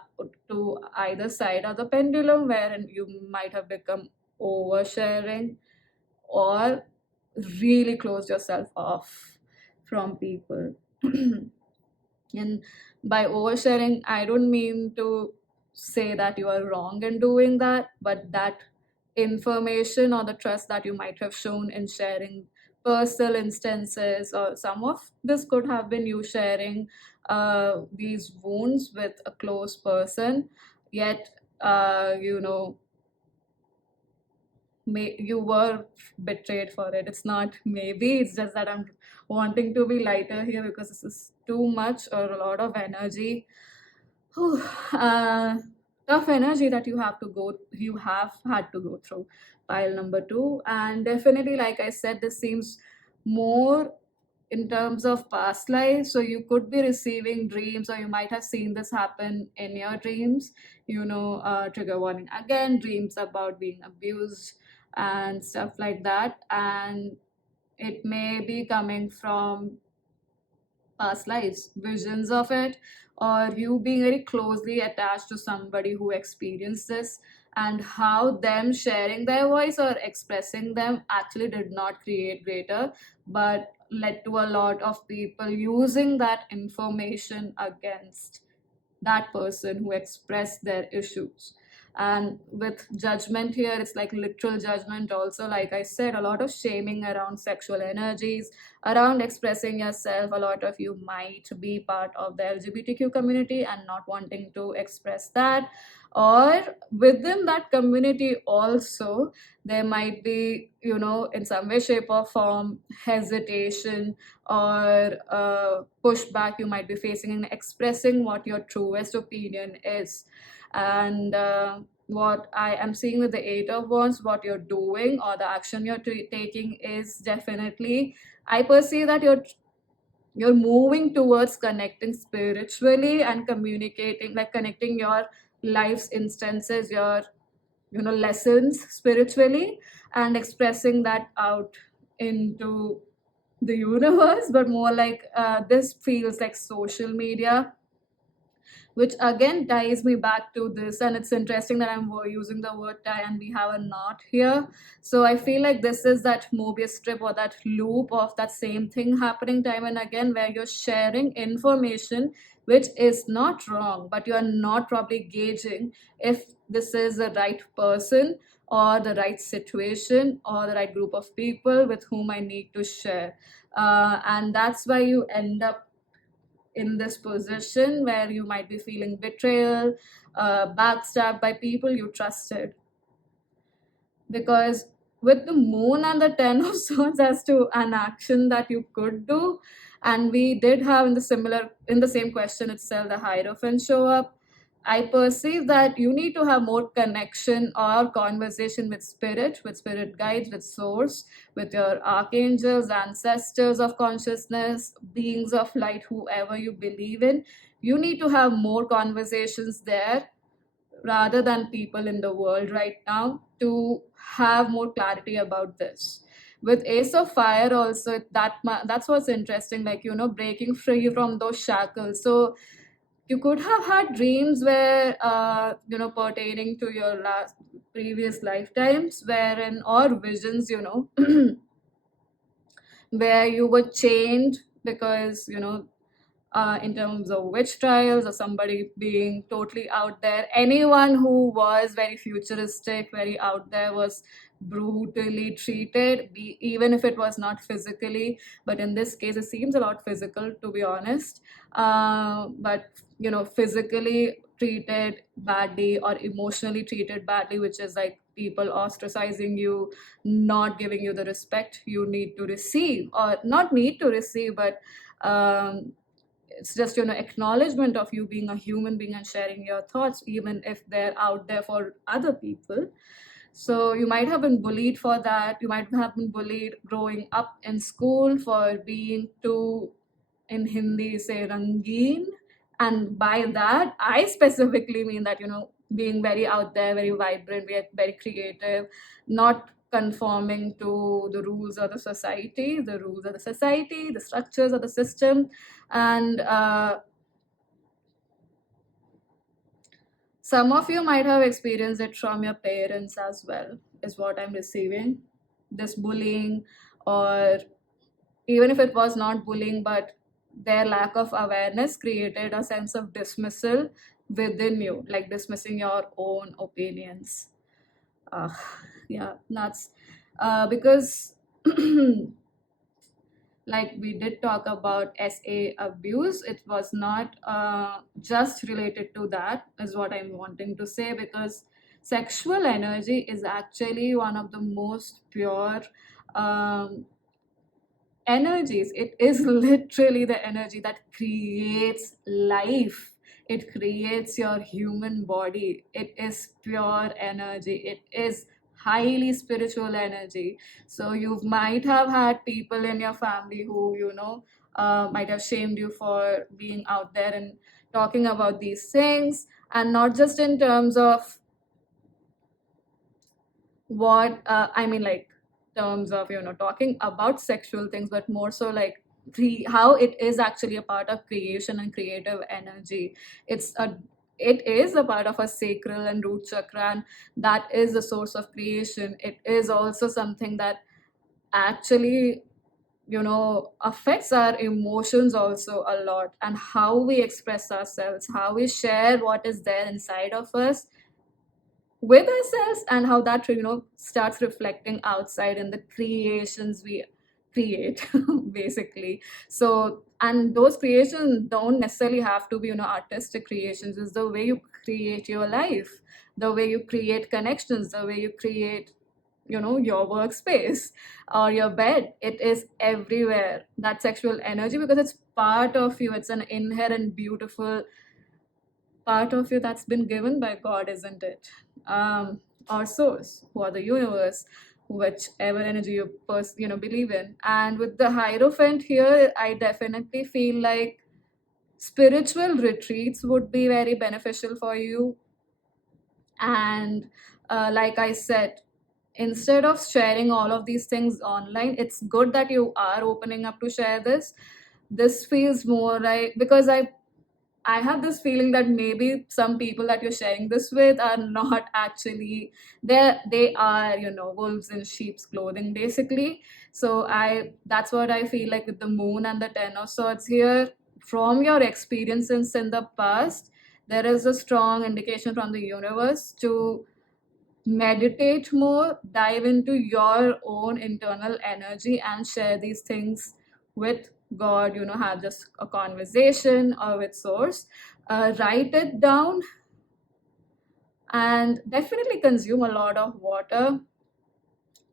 to either side of the pendulum, wherein you might have become oversharing, or really closed yourself off from people. And by oversharing, I don't mean to say that you are wrong in doing that, but that information or the trust that you might have shown in sharing personal instances, or some of this could have been you sharing these wounds with a close person, yet you were betrayed for it. It's not maybe, it's just that I'm wanting to be lighter here because this is too much, or a lot of energy. Whew, tough energy that you have had to go through. Pile number two. And definitely, like I said, this seems more in terms of past life. So you could be receiving dreams, or you might have seen this happen in your dreams. Trigger warning again, dreams about being abused and stuff like that. And it may be coming from past lives, visions of it, or you being very closely attached to somebody who experienced this. and how them sharing their voice or expressing them actually did not create greater, but led to a lot of people using that information against that person who expressed their issues. And with judgment here, it's like literal judgment also. Like I said, a lot of shaming around sexual energies, around expressing yourself. A lot of you might be part of the LGBTQ community and not wanting to express that, or within that community also there might be, in some way shape or form, hesitation or pushback you might be facing in expressing what your truest opinion is. And what I am seeing with the Eight of Wands, what you're doing or the action you're taking is definitely, I perceive that you're moving towards connecting spiritually and communicating, like connecting your life's instances, your lessons spiritually, and expressing that out into the universe. But more like this feels like social media, which again ties me back to this. And it's interesting that I'm using the word tie and we have a knot here. So I feel like this is that Mobius strip or that loop of that same thing happening time and again, where you're sharing information which is not wrong, but you are not probably gauging if this is the right person or the right situation or the right group of people with whom I need to share. And that's why you end up in this position where you might be feeling betrayal, backstabbed by people you trusted. Because with the moon and the ten of swords as to an action that you could do, and we did have in the same question itself the hierophant show up, I perceive that you need to have more connection or conversation with spirit guides, with source, with your archangels, ancestors of consciousness, beings of light, whoever you believe in. You need to have more conversations there rather than people in the world right now to have more clarity about this. With Ace of Fire also, that's what's interesting, like, breaking free from those shackles. So you could have had dreams where pertaining to your last previous lifetimes, wherein, or visions, where you were chained because, in terms of witch trials or somebody being totally out there. Anyone who was very futuristic, very out there, was brutally treated, even if it was not physically. But in this case, it seems a lot physical, to be honest. But, physically treated badly or emotionally treated badly, which is like people ostracizing you, not giving you the respect you need to receive, or not need to receive, but it's just acknowledgement of you being a human being and sharing your thoughts, even if they're out there for other people. So you might have been bullied for that. You might have been bullied growing up in school for being too, in Hindi say, rangeen. And by that I specifically mean that, being very out there, very vibrant, very creative, not conforming to the rules of the society, the structures of the system. And some of you might have experienced it from your parents as well, is what I'm receiving. This bullying, or even if it was not bullying, but their lack of awareness created a sense of dismissal within you, like dismissing your own opinions. Uh, yeah, that's because like we did talk about SA abuse, it was not just related to that, is what I'm wanting to say, because sexual energy is actually one of the most pure um, energies. It is literally the energy that creates life. It creates your human body. It is pure energy. It is highly spiritual energy. So you might have had people in your family who, might have shamed you for being out there and talking about these things, and not just in terms of what I mean, like terms of talking about sexual things, but more so like how it is actually a part of creation and creative energy. It's a it is a part of a sacral and root chakra, and that is the source of creation. It is also something that actually, affects our emotions also a lot, and how we express ourselves, how we share what is there inside of us with ourselves, and how that starts reflecting outside in the creations we create basically. So, and those creations don't necessarily have to be artistic creations. It's the way you create your life, the way you create connections, the way you create your workspace or your bed. It is everywhere, that sexual energy, because it's part of you. It's an inherent beautiful part of you that's been given by God, isn't it? Or source, or the universe, whichever energy you believe in. And with the Hierophant here, I definitely feel like spiritual retreats would be very beneficial for you. And like I said, instead of sharing all of these things online, it's good that you are opening up to share this. This feels more like, because I have this feeling that maybe some people that you're sharing this with are not actually there. They are, wolves in sheep's clothing, basically. So that's what I feel like with the moon and the Ten of Swords here. From your experiences in the past, there is a strong indication from the universe to meditate more, dive into your own internal energy, and share these things with God, have just a conversation or with source. Write it down, and definitely consume a lot of water.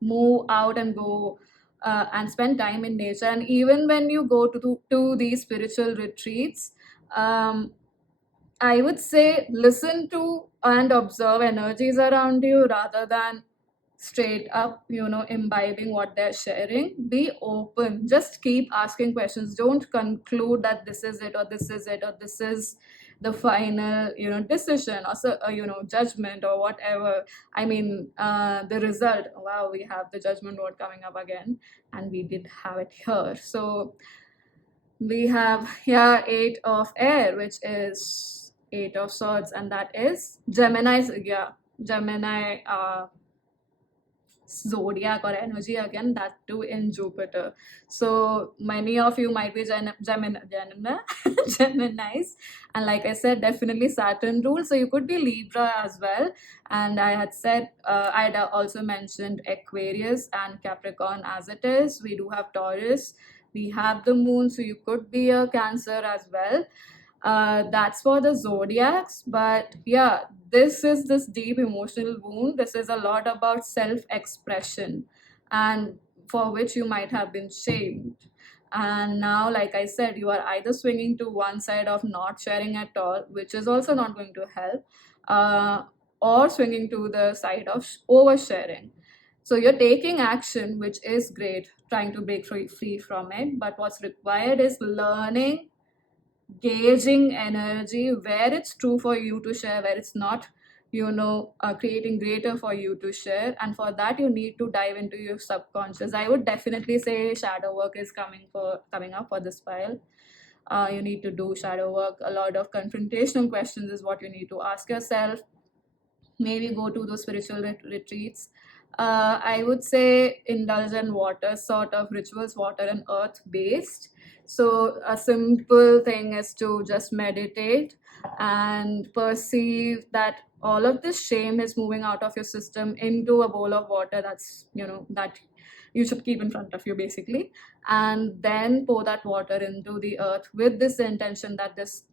Move out and go and spend time in nature. And even when you go to these spiritual retreats, um, I would say listen to and observe energies around you rather than straight up, imbibing what they're sharing. Be open. Just keep asking questions. Don't conclude that this is it, or this is it, or this is the final, decision, or so, judgment, or whatever. I mean, the result. Wow, we have the judgment word coming up again, and we did have it here. So we have here Eight of Air, which is Eight of Swords, and that is Gemini's, yeah, Gemini zodiac or energy again, that too in Jupiter. So many of you might be Geminis, and like I said, definitely Saturn rules. So you could be Libra as well. And I had said, I'd also mentioned Aquarius and Capricorn as it is. We do have Taurus. We have the moon, so you could be a Cancer as well. That's for the zodiacs. But yeah, this is this deep emotional wound. This is a lot about self-expression, and for which you might have been shamed. And now, like I said, you are either swinging to one side of not sharing at all, which is also not going to help, uh, or swinging to the side of oversharing. So you're taking action, which is great, trying to break free from it. But what's required is learning, gauging energy, where it's true for you to share, where it's not, creating greater for you to share. And for that, you need to dive into your subconscious. I would definitely say shadow work is coming up for this file. You need to do shadow work. A lot of confrontational questions is what you need to ask yourself. Maybe go to those spiritual retreats. I would say indulge in water sort of rituals, water and earth based. So a simple thing is to just meditate and perceive that all of this shame is moving out of your system into a bowl of water that's, that you should keep in front of you, basically. And then pour that water into the earth with this intention that this,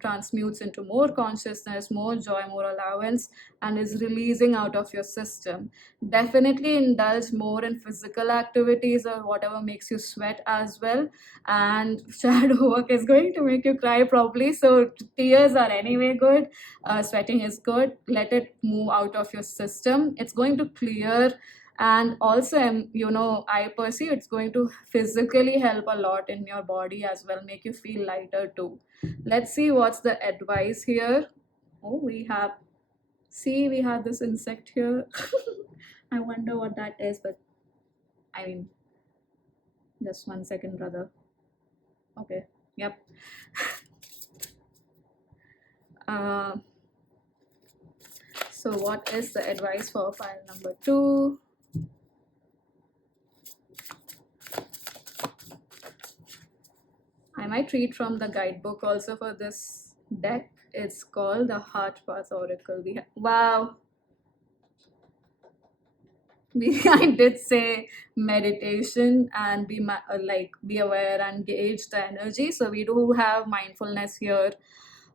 transmutes into more consciousness, more joy, more allowance, and is releasing out of your system. Definitely indulge more in physical activities or whatever makes you sweat as well. And shadow work is going to make you cry probably. So tears are anyway good. Sweating is good. Let it move out of your system. It's going to clear. And also, I perceive it's going to physically help a lot in your body as well, make you feel lighter too. Let's see what's the advice here. Oh, we have this insect here. I wonder what that is, but I mean, just 1 second, brother. Okay, yep. So, what is the advice for file number 2? I might read from the guidebook also for this deck. It's called the Heart Path Oracle. Wow, I did say meditation and be aware and gauge the energy. So we do have mindfulness here,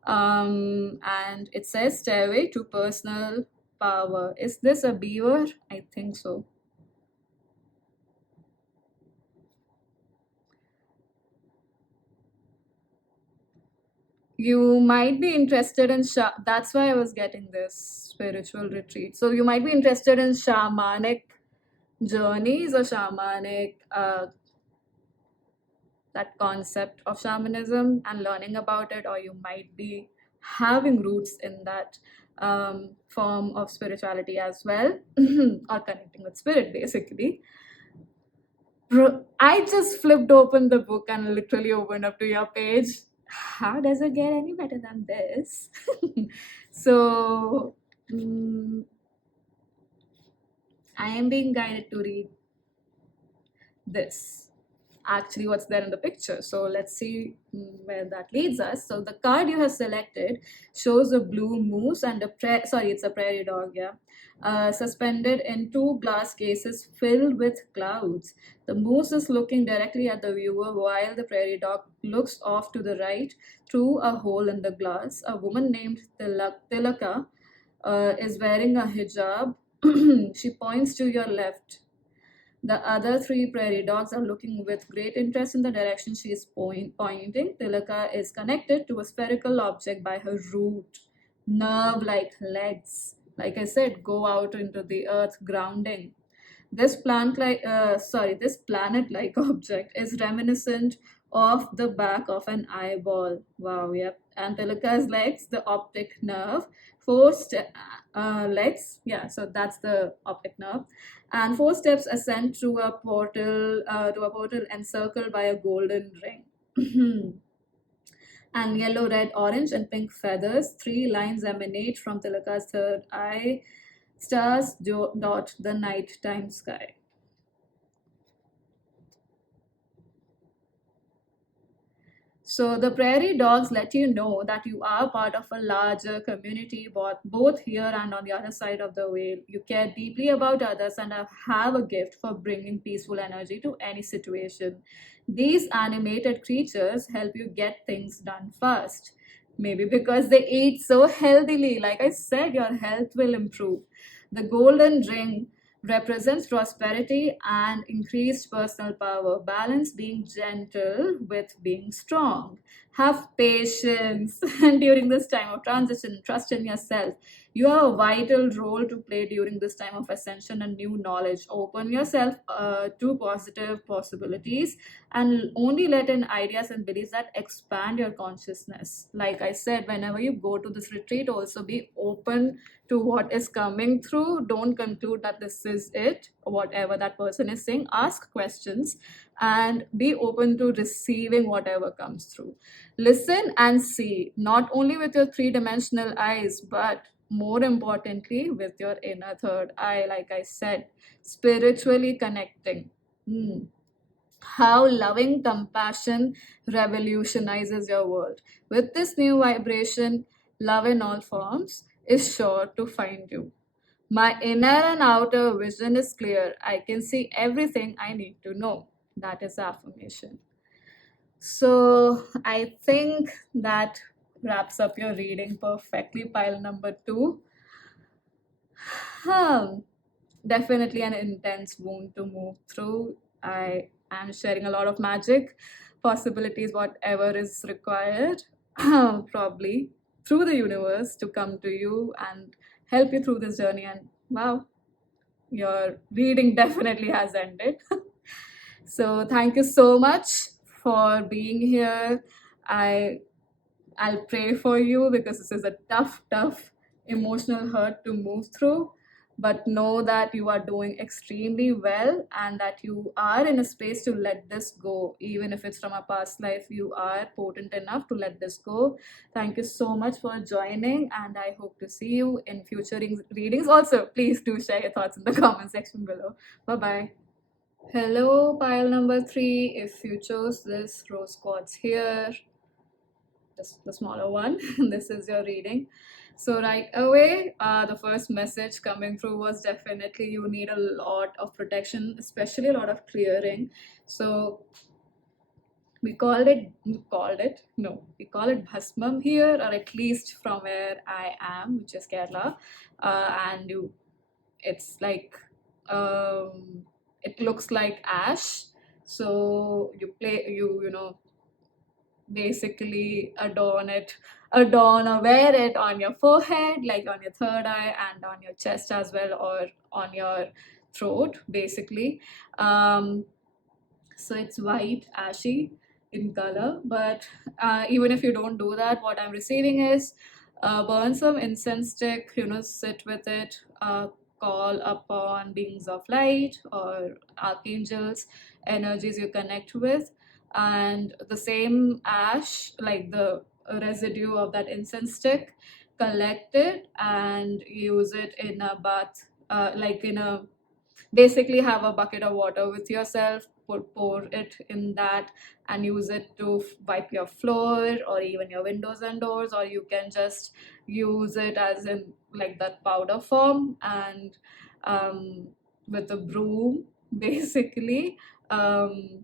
and it says stairway to personal power. Is this a beaver? I think so. You might be interested in that's why I was getting this spiritual retreat. So you might be interested in shamanic journeys or shamanic that concept of shamanism and learning about it, or you might be having roots in that form of spirituality as well, or connecting with spirit basically. I just flipped open the book and literally opened up to your page. How does it get any better than this? So, I am being guided to read this. Actually, what's there in the picture. So let's see where that leads us. So the card you have selected shows a blue moose and it's a prairie dog, yeah, suspended in two glass cases filled with clouds. The moose is looking directly at the viewer while the prairie dog looks off to the right through a hole in the glass. A woman named Tilaka is wearing a hijab. She points to your left. The other three prairie dogs are looking with great interest in the direction she is pointing. Tilaka is connected to a spherical object by her root, nerve-like legs. Like I said, go out into the earth, grounding. This planet-like object is reminiscent of the back of an eyeball. Wow, yep. And Tilaka's legs, the optic nerve, legs. Yeah, so that's the optic nerve, and four steps ascend to a portal encircled by a golden ring. And yellow, red, orange, and pink feathers. Three lines emanate from Tilaka's third eye. Stars dot the nighttime sky. So the prairie dogs let you know that you are part of a larger community, both here and on the other side of the veil. You care deeply about others and have a gift for bringing peaceful energy to any situation. These animated creatures help you get things done fast. Maybe because they eat so healthily. Like I said, your health will improve. The golden ring represents prosperity and increased personal power. Balance being gentle with being strong. Have patience during this time of transition. Trust in yourself. You have a vital role to play during this time of ascension and new knowledge. Open yourself to positive possibilities and only let in ideas and beliefs that expand your consciousness. Like I said, whenever you go to this retreat, also be open to what is coming through. Don't conclude that this is it, whatever that person is saying. Ask questions and be open to receiving whatever comes through. Listen and see, not only with your three-dimensional eyes, but more importantly, with your inner third eye, like I said, spiritually connecting. How loving compassion revolutionizes your world. With this new vibration, love in all forms is sure to find you. My inner and outer vision is clear. I can see everything I need to know. That is affirmation. So I think that wraps up your reading perfectly, pile number 2. Definitely an intense wound to move through. I am sharing a lot of magic, possibilities, whatever is required, probably through the universe to come to you and help you through this journey. And wow, your reading definitely has ended. So thank you so much for being here. I'll pray for you because this is a tough emotional hurt to move through. but know that you are doing extremely well and that you are in a space to let this go. Even if it's from a past life, you are potent enough to let this go. Thank you so much for joining, and I hope to see you in future readings. Also, please do share your thoughts in the comment section below. Bye bye. Hello, pile number 3. If you chose this rose quartz here, the smaller one, this is your reading. So right away, the first message coming through was definitely you need a lot of protection, especially a lot of clearing. So we called it no, we call it bhasmam here, or at least from where I am, which is Kerala. And it's like, it looks like ash. So you know, basically adorn or wear it on your forehead, like on your third eye, and on your chest as well, or on your throat, basically. So it's white ashy in color, but even if you don't do that, what I'm receiving is, burn some incense stick, you know, sit with it, call upon beings of light or archangels, energies you connect with, and the same ash, like the residue of that incense stick, collect it and use it in a bath, like in a, basically have a bucket of water with yourself, pour it in that, and use it to wipe your floor or even your windows and doors, or you can just use it as in like that powder form, and um, with a broom, basically, um,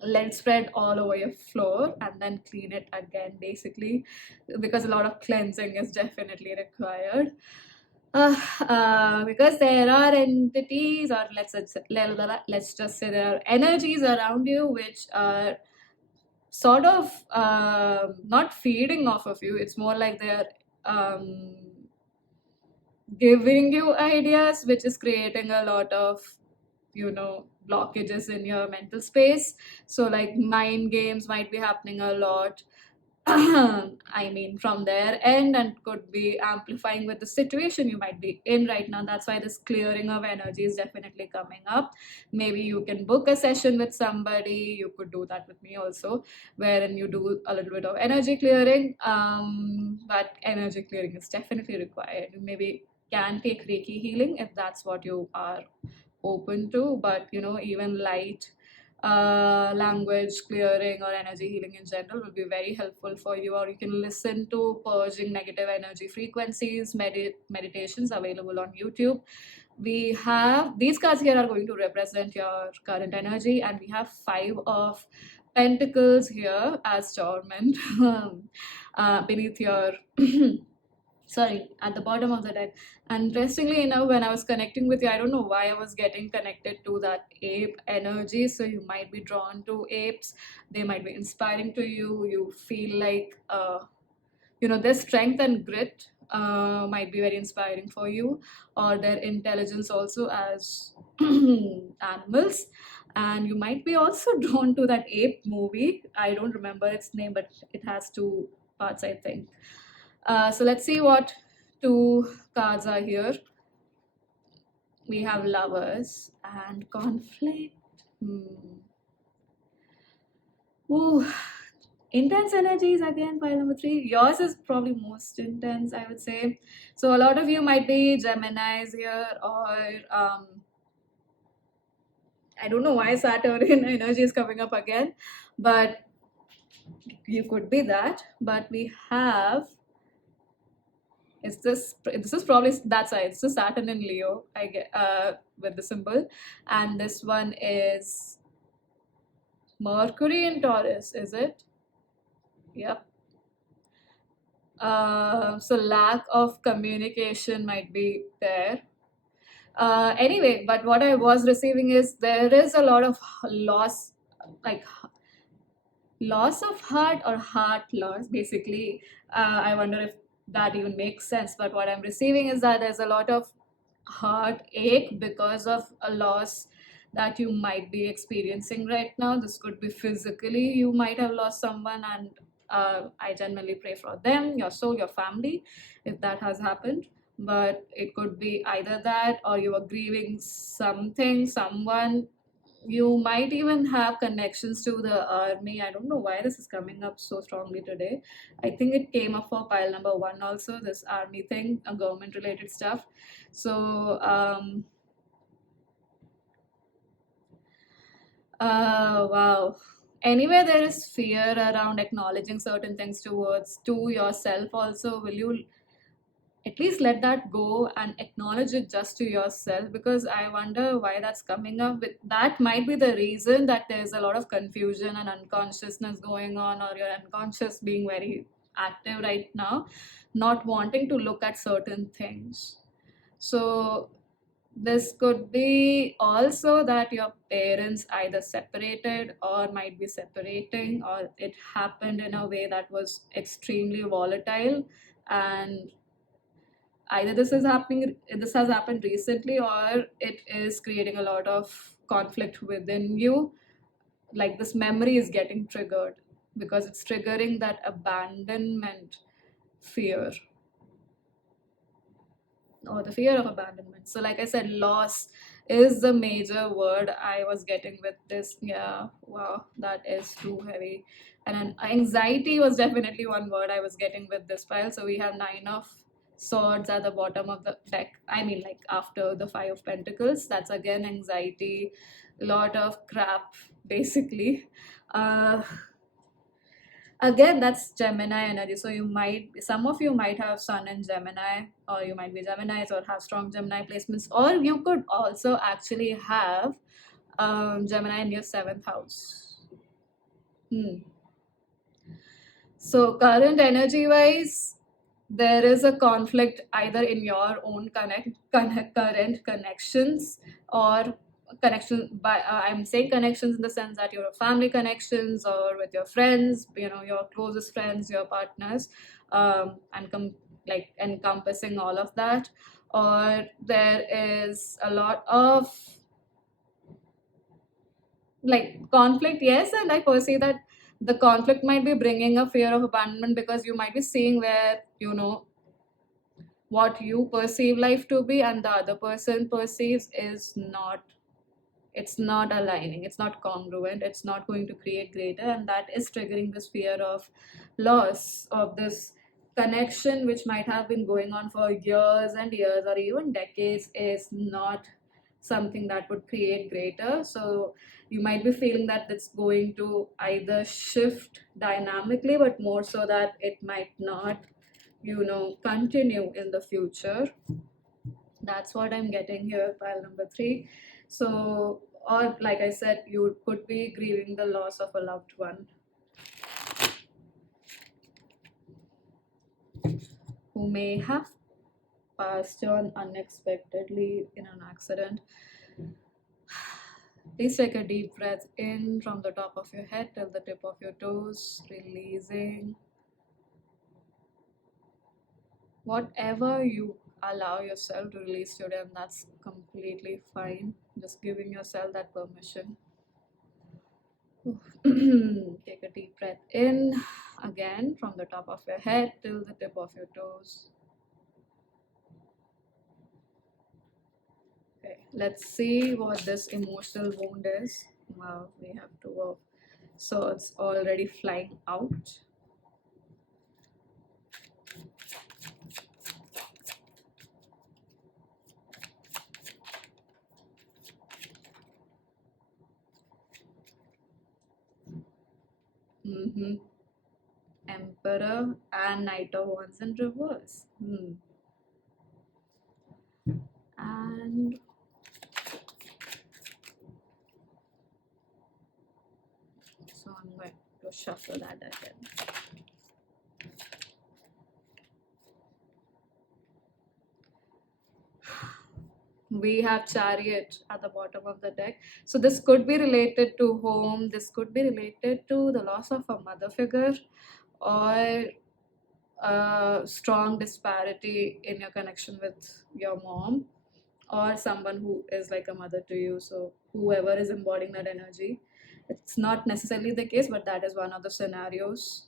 let spread all over your floor and then clean it again, basically, because a lot of cleansing is definitely required. Because there are entities, or let's just say there are energies around you which are sort of not feeding off of you. It's more like they're um, giving you ideas, which is creating a lot of, you know, blockages in your mental space. So like mind games might be happening a lot. I mean, from their end, and could be amplifying with the situation you might be in right now. That's why this clearing of energy is definitely coming up. Maybe you can book a session with somebody. You could do that with me also, wherein you do a little bit of energy clearing. But energy clearing is definitely required. You maybe can take Reiki healing if that's what you are open to, but you know, even light language clearing or energy healing in general will be very helpful for you. Or you can listen to purging negative energy frequencies meditations available on YouTube. We have these cards here are going to represent your current energy, and we have 5 of pentacles here as torment beneath your sorry, at the bottom of the deck. And interestingly enough, when I was connecting with you, I don't know why I was getting connected to that ape energy. So you might be drawn to apes, they might be inspiring to you. You feel like, you know, their strength and grit might be very inspiring for you, or their intelligence also as animals. And you might be also drawn to that ape movie. I don't remember its name, but it has 2 parts, I think. So let's see what 2 cards are here. We have lovers and conflict. Ooh, intense energies again, pile number 3. Yours is probably most intense, I would say. So a lot of you might be Geminis here, or I don't know why Saturn energy is coming up again, but you could be that. But we have, this is probably that side. It's the Saturn in Leo, I get, with the symbol, and this one is Mercury in Taurus. Is it? Yep. So lack of communication might be there. Anyway, but what I was receiving is there is a lot of loss, like loss of heart or heart loss, basically. I wonder if that even makes sense. But what I'm receiving is that there's a lot of heartache because of a loss that you might be experiencing right now. This could be physically, you might have lost someone, and I genuinely pray for them, your soul, your family, if that has happened. but it could be either that or you are grieving something, someone. You might even have connections to the army. I don't know why this is coming up so strongly today. I think it came up for pile number one also, this army thing, a government related stuff. So wow. Anyway, there is fear around acknowledging certain things towards to yourself also. Will you at least let that go and acknowledge it just to yourself? Because I wonder why that's coming up. That might be the reason that there's a lot of confusion and unconsciousness going on, or your unconscious being very active right now, not wanting to look at certain things. So this could be also that your parents either separated or might be separating, or it happened in a way that was extremely volatile, and either this has happened recently, or it is creating a lot of conflict within you. Like this memory is getting triggered because it's triggering that abandonment fear, or the fear of abandonment. So like I said, loss is the major word I was getting with this. Yeah, wow, that is too heavy. And then anxiety was definitely one word I was getting with this file. So we have nine of swords at the bottom of the deck. I mean, like after the five of pentacles, that's again anxiety, a lot of crap basically. Again, that's Gemini energy. So some of you might have Sun in Gemini, or you might be Geminis or have strong Gemini placements, or you could also actually have Gemini in your seventh house. Hmm. So current energy wise, there is a conflict either in your own current connections, or connection by I'm saying connections in the sense that your family connections, or with your friends, your closest friends, your partners, and like encompassing all of that. Or there is a lot of like conflict, yes, and I perceive that the conflict might be bringing a fear of abandonment, because you might be seeing where what you perceive life to be and the other person perceives is not, it's not aligning, it's not congruent, it's not going to create greater, and that is triggering this fear of loss of this connection, which might have been going on for years and years or even decades, is not something that would create greater. So you might be feeling that it's going to either shift dynamically, but more so that it might not continue in the future. That's what I'm getting here, pile number three. So, or like I said, you could be grieving the loss of a loved one who may have passed on unexpectedly in an accident. Please take a deep breath in from the top of your head till the tip of your toes, releasing whatever you allow yourself to release today, and that's completely fine. Just giving yourself that permission. Take a deep breath in again from the top of your head till the tip of your toes. Okay, let's see what this emotional wound is. Wow, we have two of swords already flying out. Mm-hmm. Emperor and Knight of Wands in reverse. And so I'm going to shuffle that again. We have Chariot at the bottom of the deck. So this could be related to home, this could be related to the loss of a mother figure, or a strong disparity in your connection with your mom, or someone who is like a mother to you. So whoever is embodying that energy, it's not necessarily the case, but that is one of the scenarios.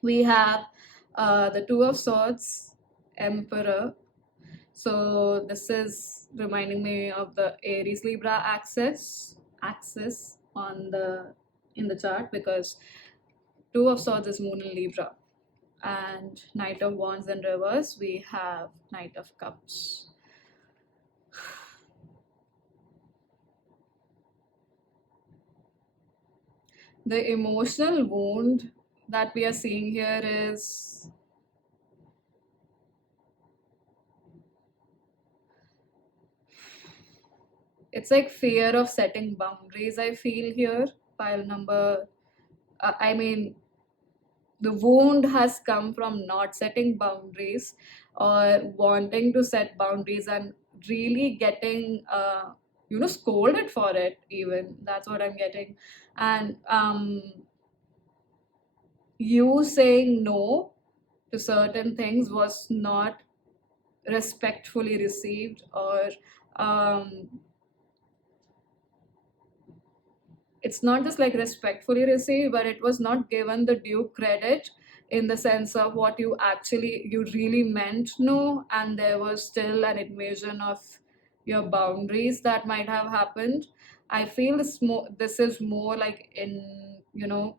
We have the Two of Swords, Emperor, So this is reminding me of the Aries Libra axis on the in the chart, because Two of Swords is Moon in Libra, and Knight of Wands in reverse, we have Knight of Cups. The emotional wound that we are seeing here is, it's like fear of setting boundaries, I feel here. Pile number, I mean, the wound has come from not setting boundaries or wanting to set boundaries and really getting scolded for it. Even that's what I'm getting. And you saying no to certain things was not respectfully received, or um, it's not just like respectfully received, but it was not given the due credit in the sense of what you really meant no, and there was still an invasion of your boundaries that might have happened. I feel this is more like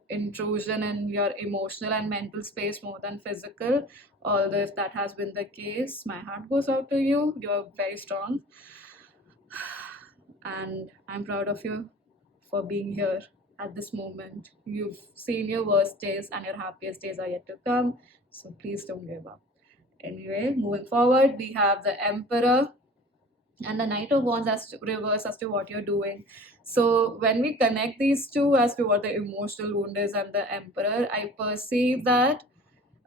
intrusion in your emotional and mental space more than physical. Although if that has been the case, my heart goes out to you. You're very strong, and I'm proud of you for being here at this moment. You've seen your worst days and your happiest days are yet to come. So please don't give up. Anyway, moving forward, we have the Emperor and the Knight of Wands as to reverse as to what you're doing. So when we connect these two as to what the emotional wound is and the Emperor, I perceive that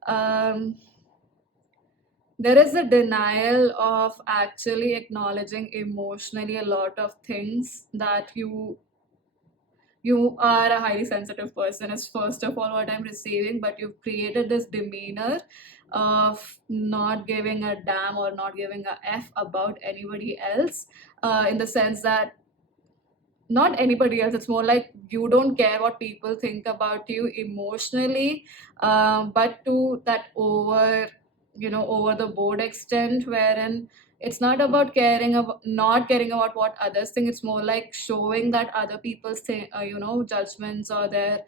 um, there is a denial of actually acknowledging emotionally a lot of things that you are a highly sensitive person is first of all what I'm receiving, but you've created this demeanor of not giving a damn or not giving a f about anybody else, in the sense that not anybody else, it's more like you don't care what people think about you emotionally, but to that over the board extent, wherein it's not about caring about not caring about what others think. It's more like showing that other people's judgments or their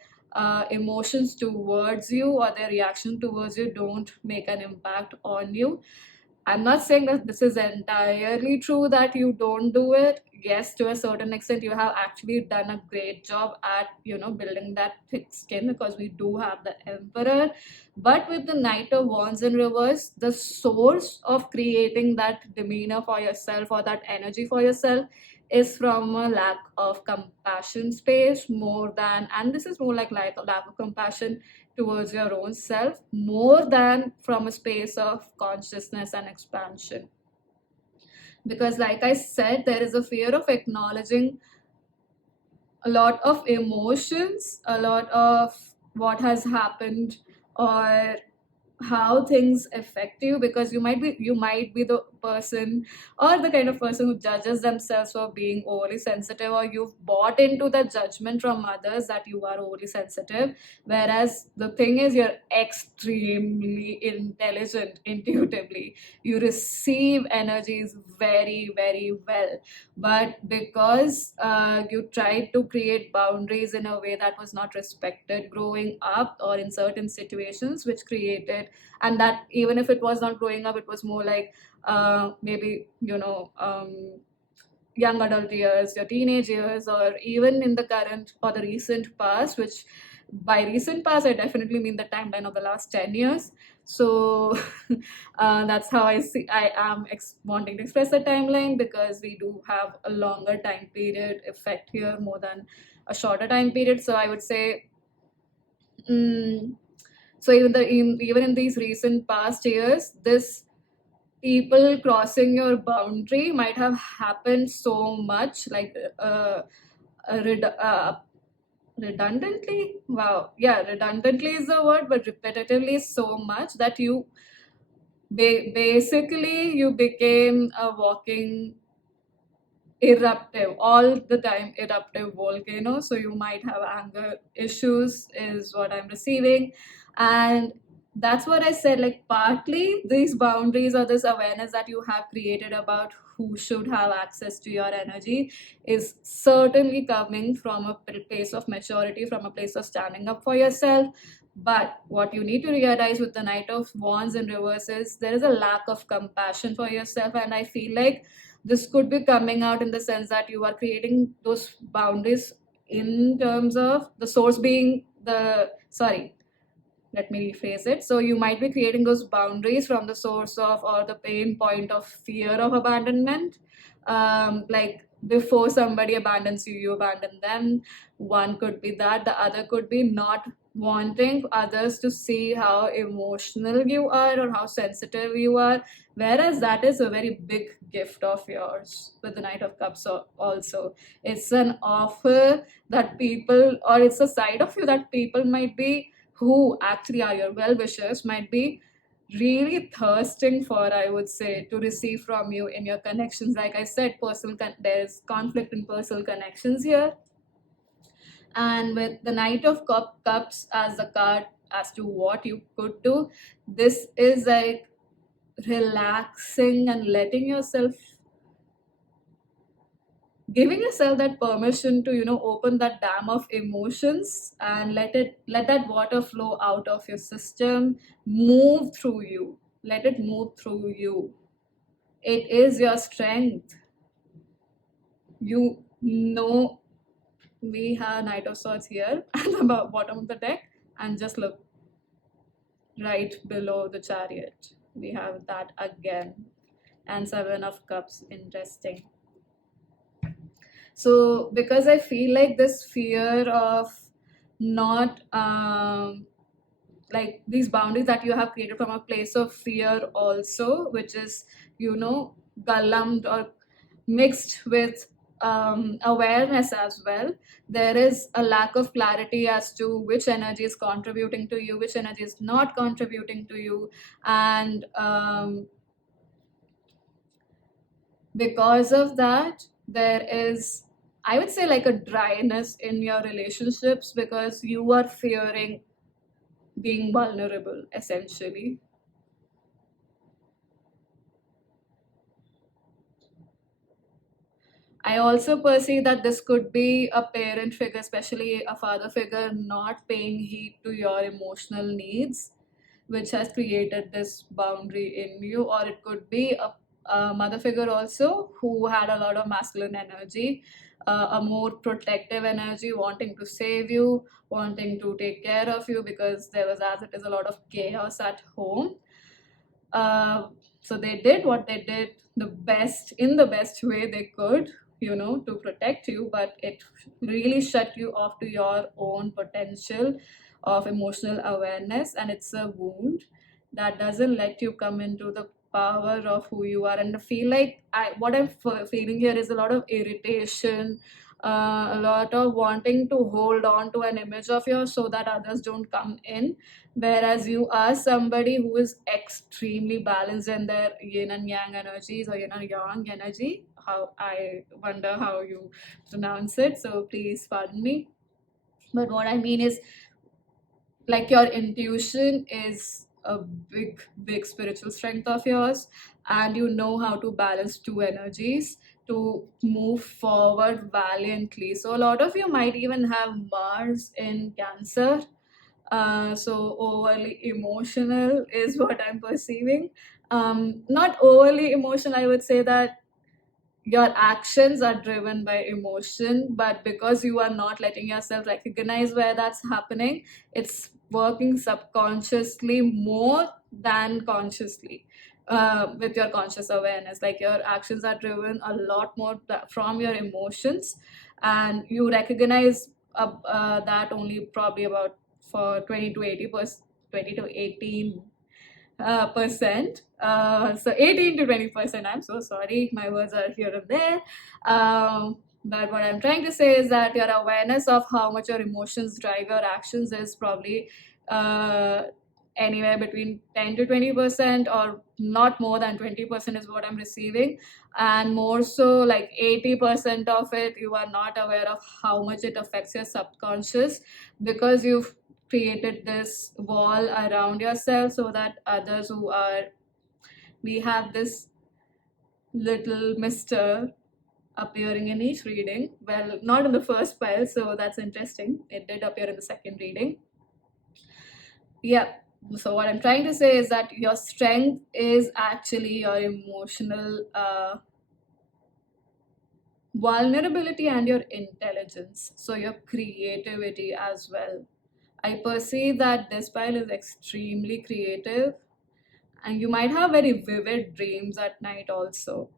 emotions towards you or their reaction towards you don't make an impact on you. I'm not saying that this is entirely true that you don't do it. Yes, to a certain extent, you have actually done a great job at, building that thick skin, because we do have the Emperor. But with the Knight of Wands in reverse, the source of creating that demeanor for yourself or that energy for yourself is from a lack of compassion space more than, and this is more like lack of compassion towards your own self more than from a space of consciousness and expansion. Because like I said, there is a fear of acknowledging a lot of emotions, a lot of what has happened, or how things affect you, because you might be the person or the kind of person who judges themselves for being overly sensitive, or you've bought into the judgment from others that you are overly sensitive, whereas the thing is you're extremely intelligent intuitively. You receive energies very very well, but because you tried to create boundaries in a way that was not respected growing up or in certain situations, which created, and that even if it was not growing up, it was more like maybe young adult years, your teenage years, or even in the current or the recent past, which by recent past I definitely mean the timeline of the last 10 years. So that's how I am wanting to express the timeline, because we do have a longer time period effect here more than a shorter time period. So I would say, mm, so even in these recent past years, this people crossing your boundary might have happened so much, like redundantly. Wow, yeah, redundantly is the word, but repetitively so much that basically you became a walking eruptive, all the time eruptive volcano. So you might have anger issues is what I'm receiving. And that's what I said. Like, partly these boundaries or this awareness that you have created about who should have access to your energy is certainly coming from a place of maturity, from a place of standing up for yourself. But what you need to realize with the Knight of Wands in reverse is there is a lack of compassion for yourself. And I feel like this could be coming out in the sense that you are creating those boundaries in terms of the source being the, sorry, let me rephrase it. So you might be creating those boundaries from the source of or the pain point of fear of abandonment. Like, before somebody abandons you, you abandon them. One could be that. The other could be not wanting others to see how emotional you are or how sensitive you are. Whereas that is a very big gift of yours with the Knight of Cups also. It's an offer that people, or it's a side of you that people might be, who actually are your well wishers, might be really thirsting for, I would say, to receive from you in your connections. Like I said, there's conflict in personal connections here. And with the Knight of Cups as a card as to what you could do, this is like relaxing and letting yourself, giving yourself that permission to, open that dam of emotions and let that water flow out of your system, move through you, let it move through you. It is your strength. You know, we have Knight of Swords here at the bottom of the deck, and just look right below the Chariot, we have that again, and Seven of Cups. Interesting. So because I feel like this fear of not like these boundaries that you have created from a place of fear also, which is, gullumed or mixed with awareness as well. There is a lack of clarity as to which energy is contributing to you, which energy is not contributing to you. And because of that, there is, I would say, like a dryness in your relationships because you are fearing being vulnerable, essentially. I also perceive that this could be a parent figure, especially a father figure, not paying heed to your emotional needs, which has created this boundary in you. Or it could be a mother figure also who had a lot of masculine energy, a more protective energy, wanting to save you, wanting to take care of you because there was, as it is, a lot of chaos at home. Uh, so they did what they did the best, in the best way they could, to protect you, but it really shut you off to your own potential of emotional awareness, and it's a wound that doesn't let you come into the power of who you are. And I feel like what I'm feeling here is a lot of irritation, a lot of wanting to hold on to an image of yours so that others don't come in, whereas you are somebody who is extremely balanced in their yin and yang energies, or yin and yang energy, how, I wonder how you pronounce it, so please pardon me. But what I mean is, like, your intuition is a big spiritual strength of yours, and you know how to balance two energies to move forward valiantly. So a lot of you might even have Mars in Cancer, so overly emotional is what I'm perceiving. Not overly emotional, I would say that your actions are driven by emotion, but because you are not letting yourself recognize where that's happening, it's working subconsciously more than consciously. With your conscious awareness, like, your actions are driven a lot more from your emotions, and you recognize that only probably about for 20 to 80%, 20 to 18 percent. So 18 to 20%. I'm so sorry, my words are here and there. But what I'm trying to say is that your awareness of how much your emotions drive your actions is probably uh, anywhere between 10 to 20%, or not more than 20% is what I'm receiving. And more so, like 80% of it, you are not aware of how much it affects your subconscious because you've created this wall around yourself so that others who are, we have this little mister appearing in each reading. Well, not in the first pile, so that's interesting. It did appear in the second reading. Yeah. So what I'm trying to say is that your strength is actually your emotional vulnerability and your intelligence. So your creativity as well. I perceive that this pile is extremely creative, and you might have very vivid dreams at night also.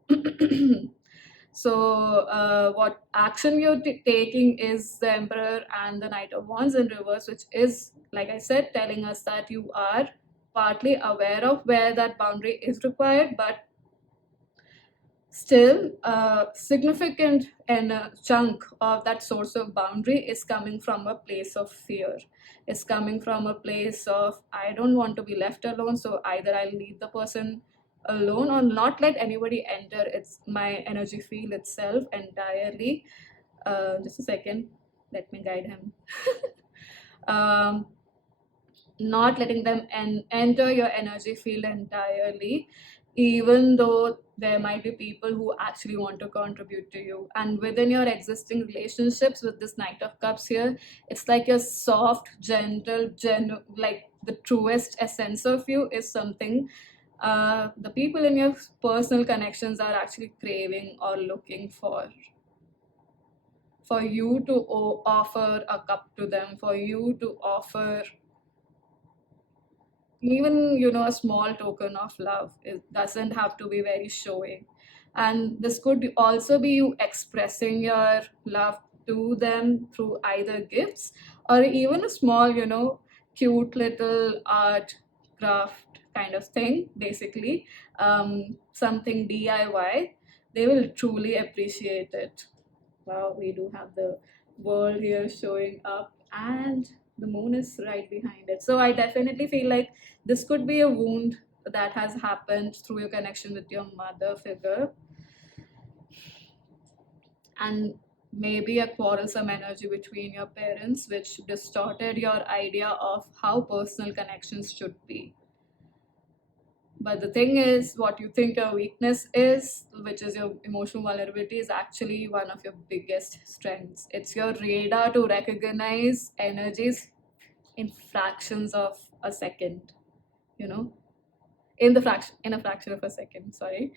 So, what action you're taking is the Emperor and the Knight of Wands in reverse, which is, like I said, telling us that you are partly aware of where that boundary is required, but still a significant and a chunk of that source of boundary is coming from a place of fear. It's coming from a place of, I don't want to be left alone, so either I'll leave the person alone or not let anybody enter it's my energy field itself entirely. Just a second, let me guide him. um, Not letting them enter your energy field entirely, even though there might be people who actually want to contribute to you. And within your existing relationships with this Knight of Cups here, it's like your soft, gentle, like the truest essence of you is something the people in your personal connections are actually craving or looking for you to offer a cup to them, for you to offer even a small token of love. It doesn't have to be very showy, and this could also be you expressing your love to them through either gifts or even a small cute little art craft kind of thing, basically something DIY. They will truly appreciate it. Wow, we do have the world here showing up, and the moon is right behind it. So I definitely feel like this could be a wound that has happened through your connection with your mother figure, and maybe a quarrelsome energy between your parents, which distorted your idea of how personal connections should be. But the thing is, what you think your weakness is, which is your emotional vulnerability, is actually one of your biggest strengths. It's your radar to recognize energies in fractions of a second, you know, in a fraction of a second, sorry.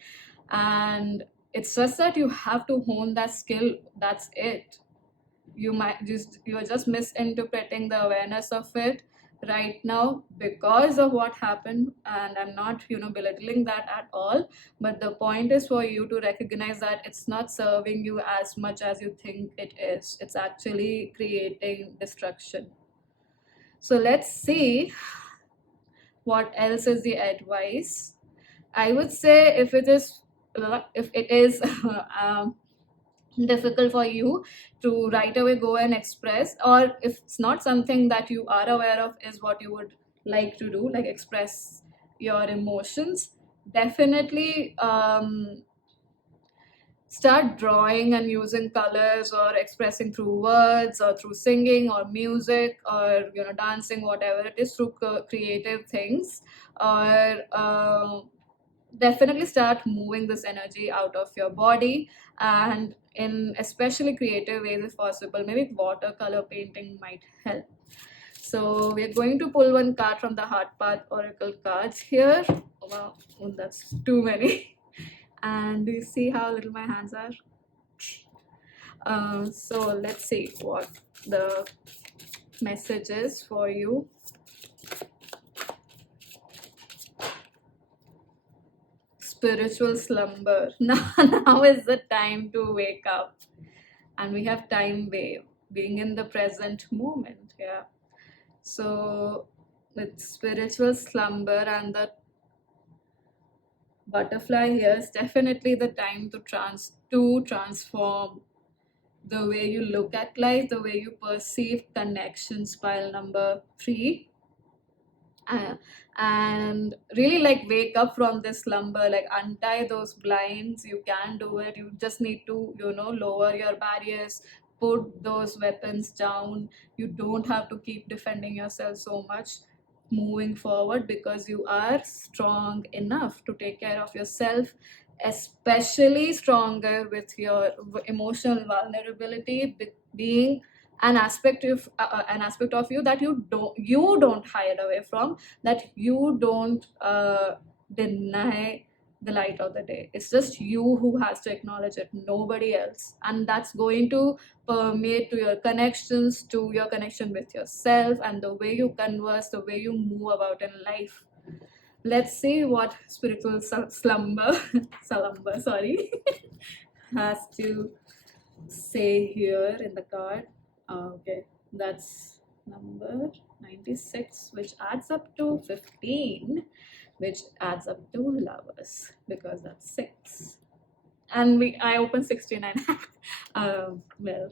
And it's just that you have to hone that skill. That's it. You're just misinterpreting the awareness of it right now because of what happened, and I'm not belittling that at all, but the point is for you to recognize that it's not serving you as much as you think it is. It's actually creating destruction. So let's see what else is the advice. I would say if it is um, difficult for you to right away go and express, or if it's not something that you are aware of is what you would like to do, like express your emotions, definitely start drawing and using colors or expressing through words or through singing or music or dancing, whatever it is, through creative things, or definitely start moving this energy out of your body, and in especially creative ways if possible. Maybe watercolor painting might help. So we're going to pull one card from the Heart Path Oracle cards here. Oh, wow, oh, that's too many. And do you see how little my hands are? So let's see what the message is for you. Spiritual slumber. Now is the time to wake up. And we have time wave, being in the present moment. Yeah. So with spiritual slumber and the butterfly here, is definitely the time to transform the way you look at life, the way you perceive connections. Pile number 3. And really, like, wake up from this slumber, like untie those blinds. You can do it. You just need to lower your barriers, put those weapons down. You don't have to keep defending yourself so much moving forward, because you are strong enough to take care of yourself, especially stronger with your emotional vulnerability being an aspect of you that you don't hide away from, that you don't deny the light of the day. It's just you who has to acknowledge it, nobody else. And that's going to permeate to your connections, to your connection with yourself, and the way you converse, the way you move about in life. Let's see what spiritual slumber slumber, sorry, has to say here in the card. Okay, that's number 96, which adds up to 15, which adds up to lovers, because that's 6. And I opened 69. Well.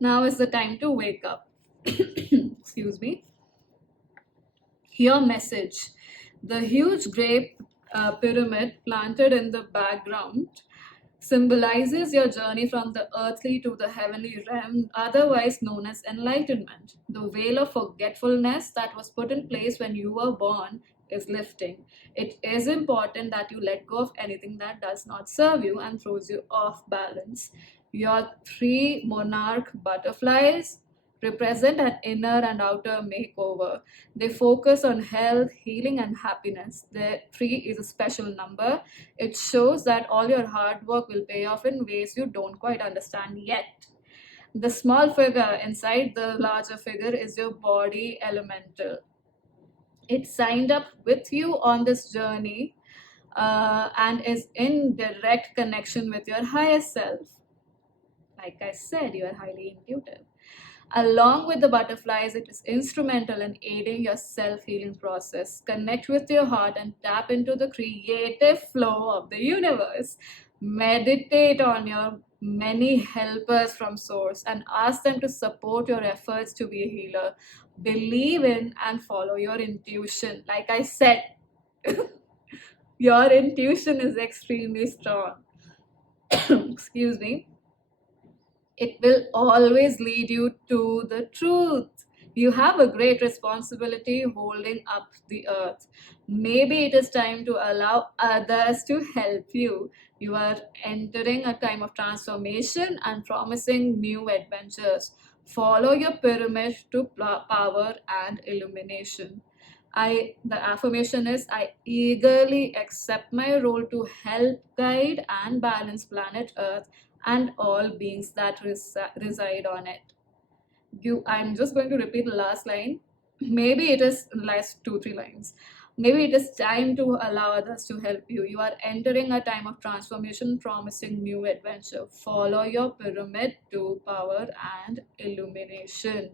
Now is the time to wake up. Excuse me. Your message. The huge grape pyramid planted in the background symbolizes your journey from the earthly to the heavenly realm, otherwise known as enlightenment. The veil of forgetfulness that was put in place when you were born is lifting. It is important that you let go of anything that does not serve you and throws you off balance. Your 3 monarch butterflies represent an inner and outer makeover. They focus on health, healing, and happiness. The 3 is a special number. It shows that all your hard work will pay off in ways you don't quite understand yet. The small figure inside the larger figure is your body elemental. It signed up with you on this journey and is in direct connection with your higher self. Like I said, you are highly intuitive. Along with the butterflies, it is instrumental in aiding your self-healing process. Connect with your heart and tap into the creative flow of the universe. Meditate on your many helpers from source and ask them to support your efforts to be a healer. Believe in and follow your intuition. Like I said, your intuition is extremely strong. Excuse me. It will always lead you to the truth. You have a great responsibility holding up the earth. Maybe it is time to allow others to help you. You are entering a time of transformation and promising new adventures. Follow your pyramid to power and illumination. The affirmation is, I eagerly accept my role to help guide and balance planet Earth and all beings that reside on it. I'm just going to repeat the last line. Maybe it is last 2-3 lines. Maybe it is time to allow others to help you. You are entering a time of transformation, promising new adventure. Follow your pyramid to power and illumination.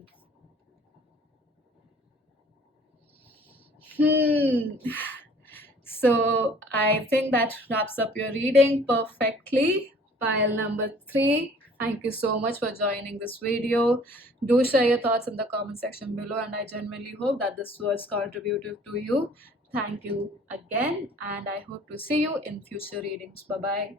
So I think that wraps up your reading perfectly. Pile number 3. Thank you so much for joining this video. Do share your thoughts in the comment section below, and I genuinely hope that this was contributive to you. Thank you again, and I hope to see you in future readings. Bye bye.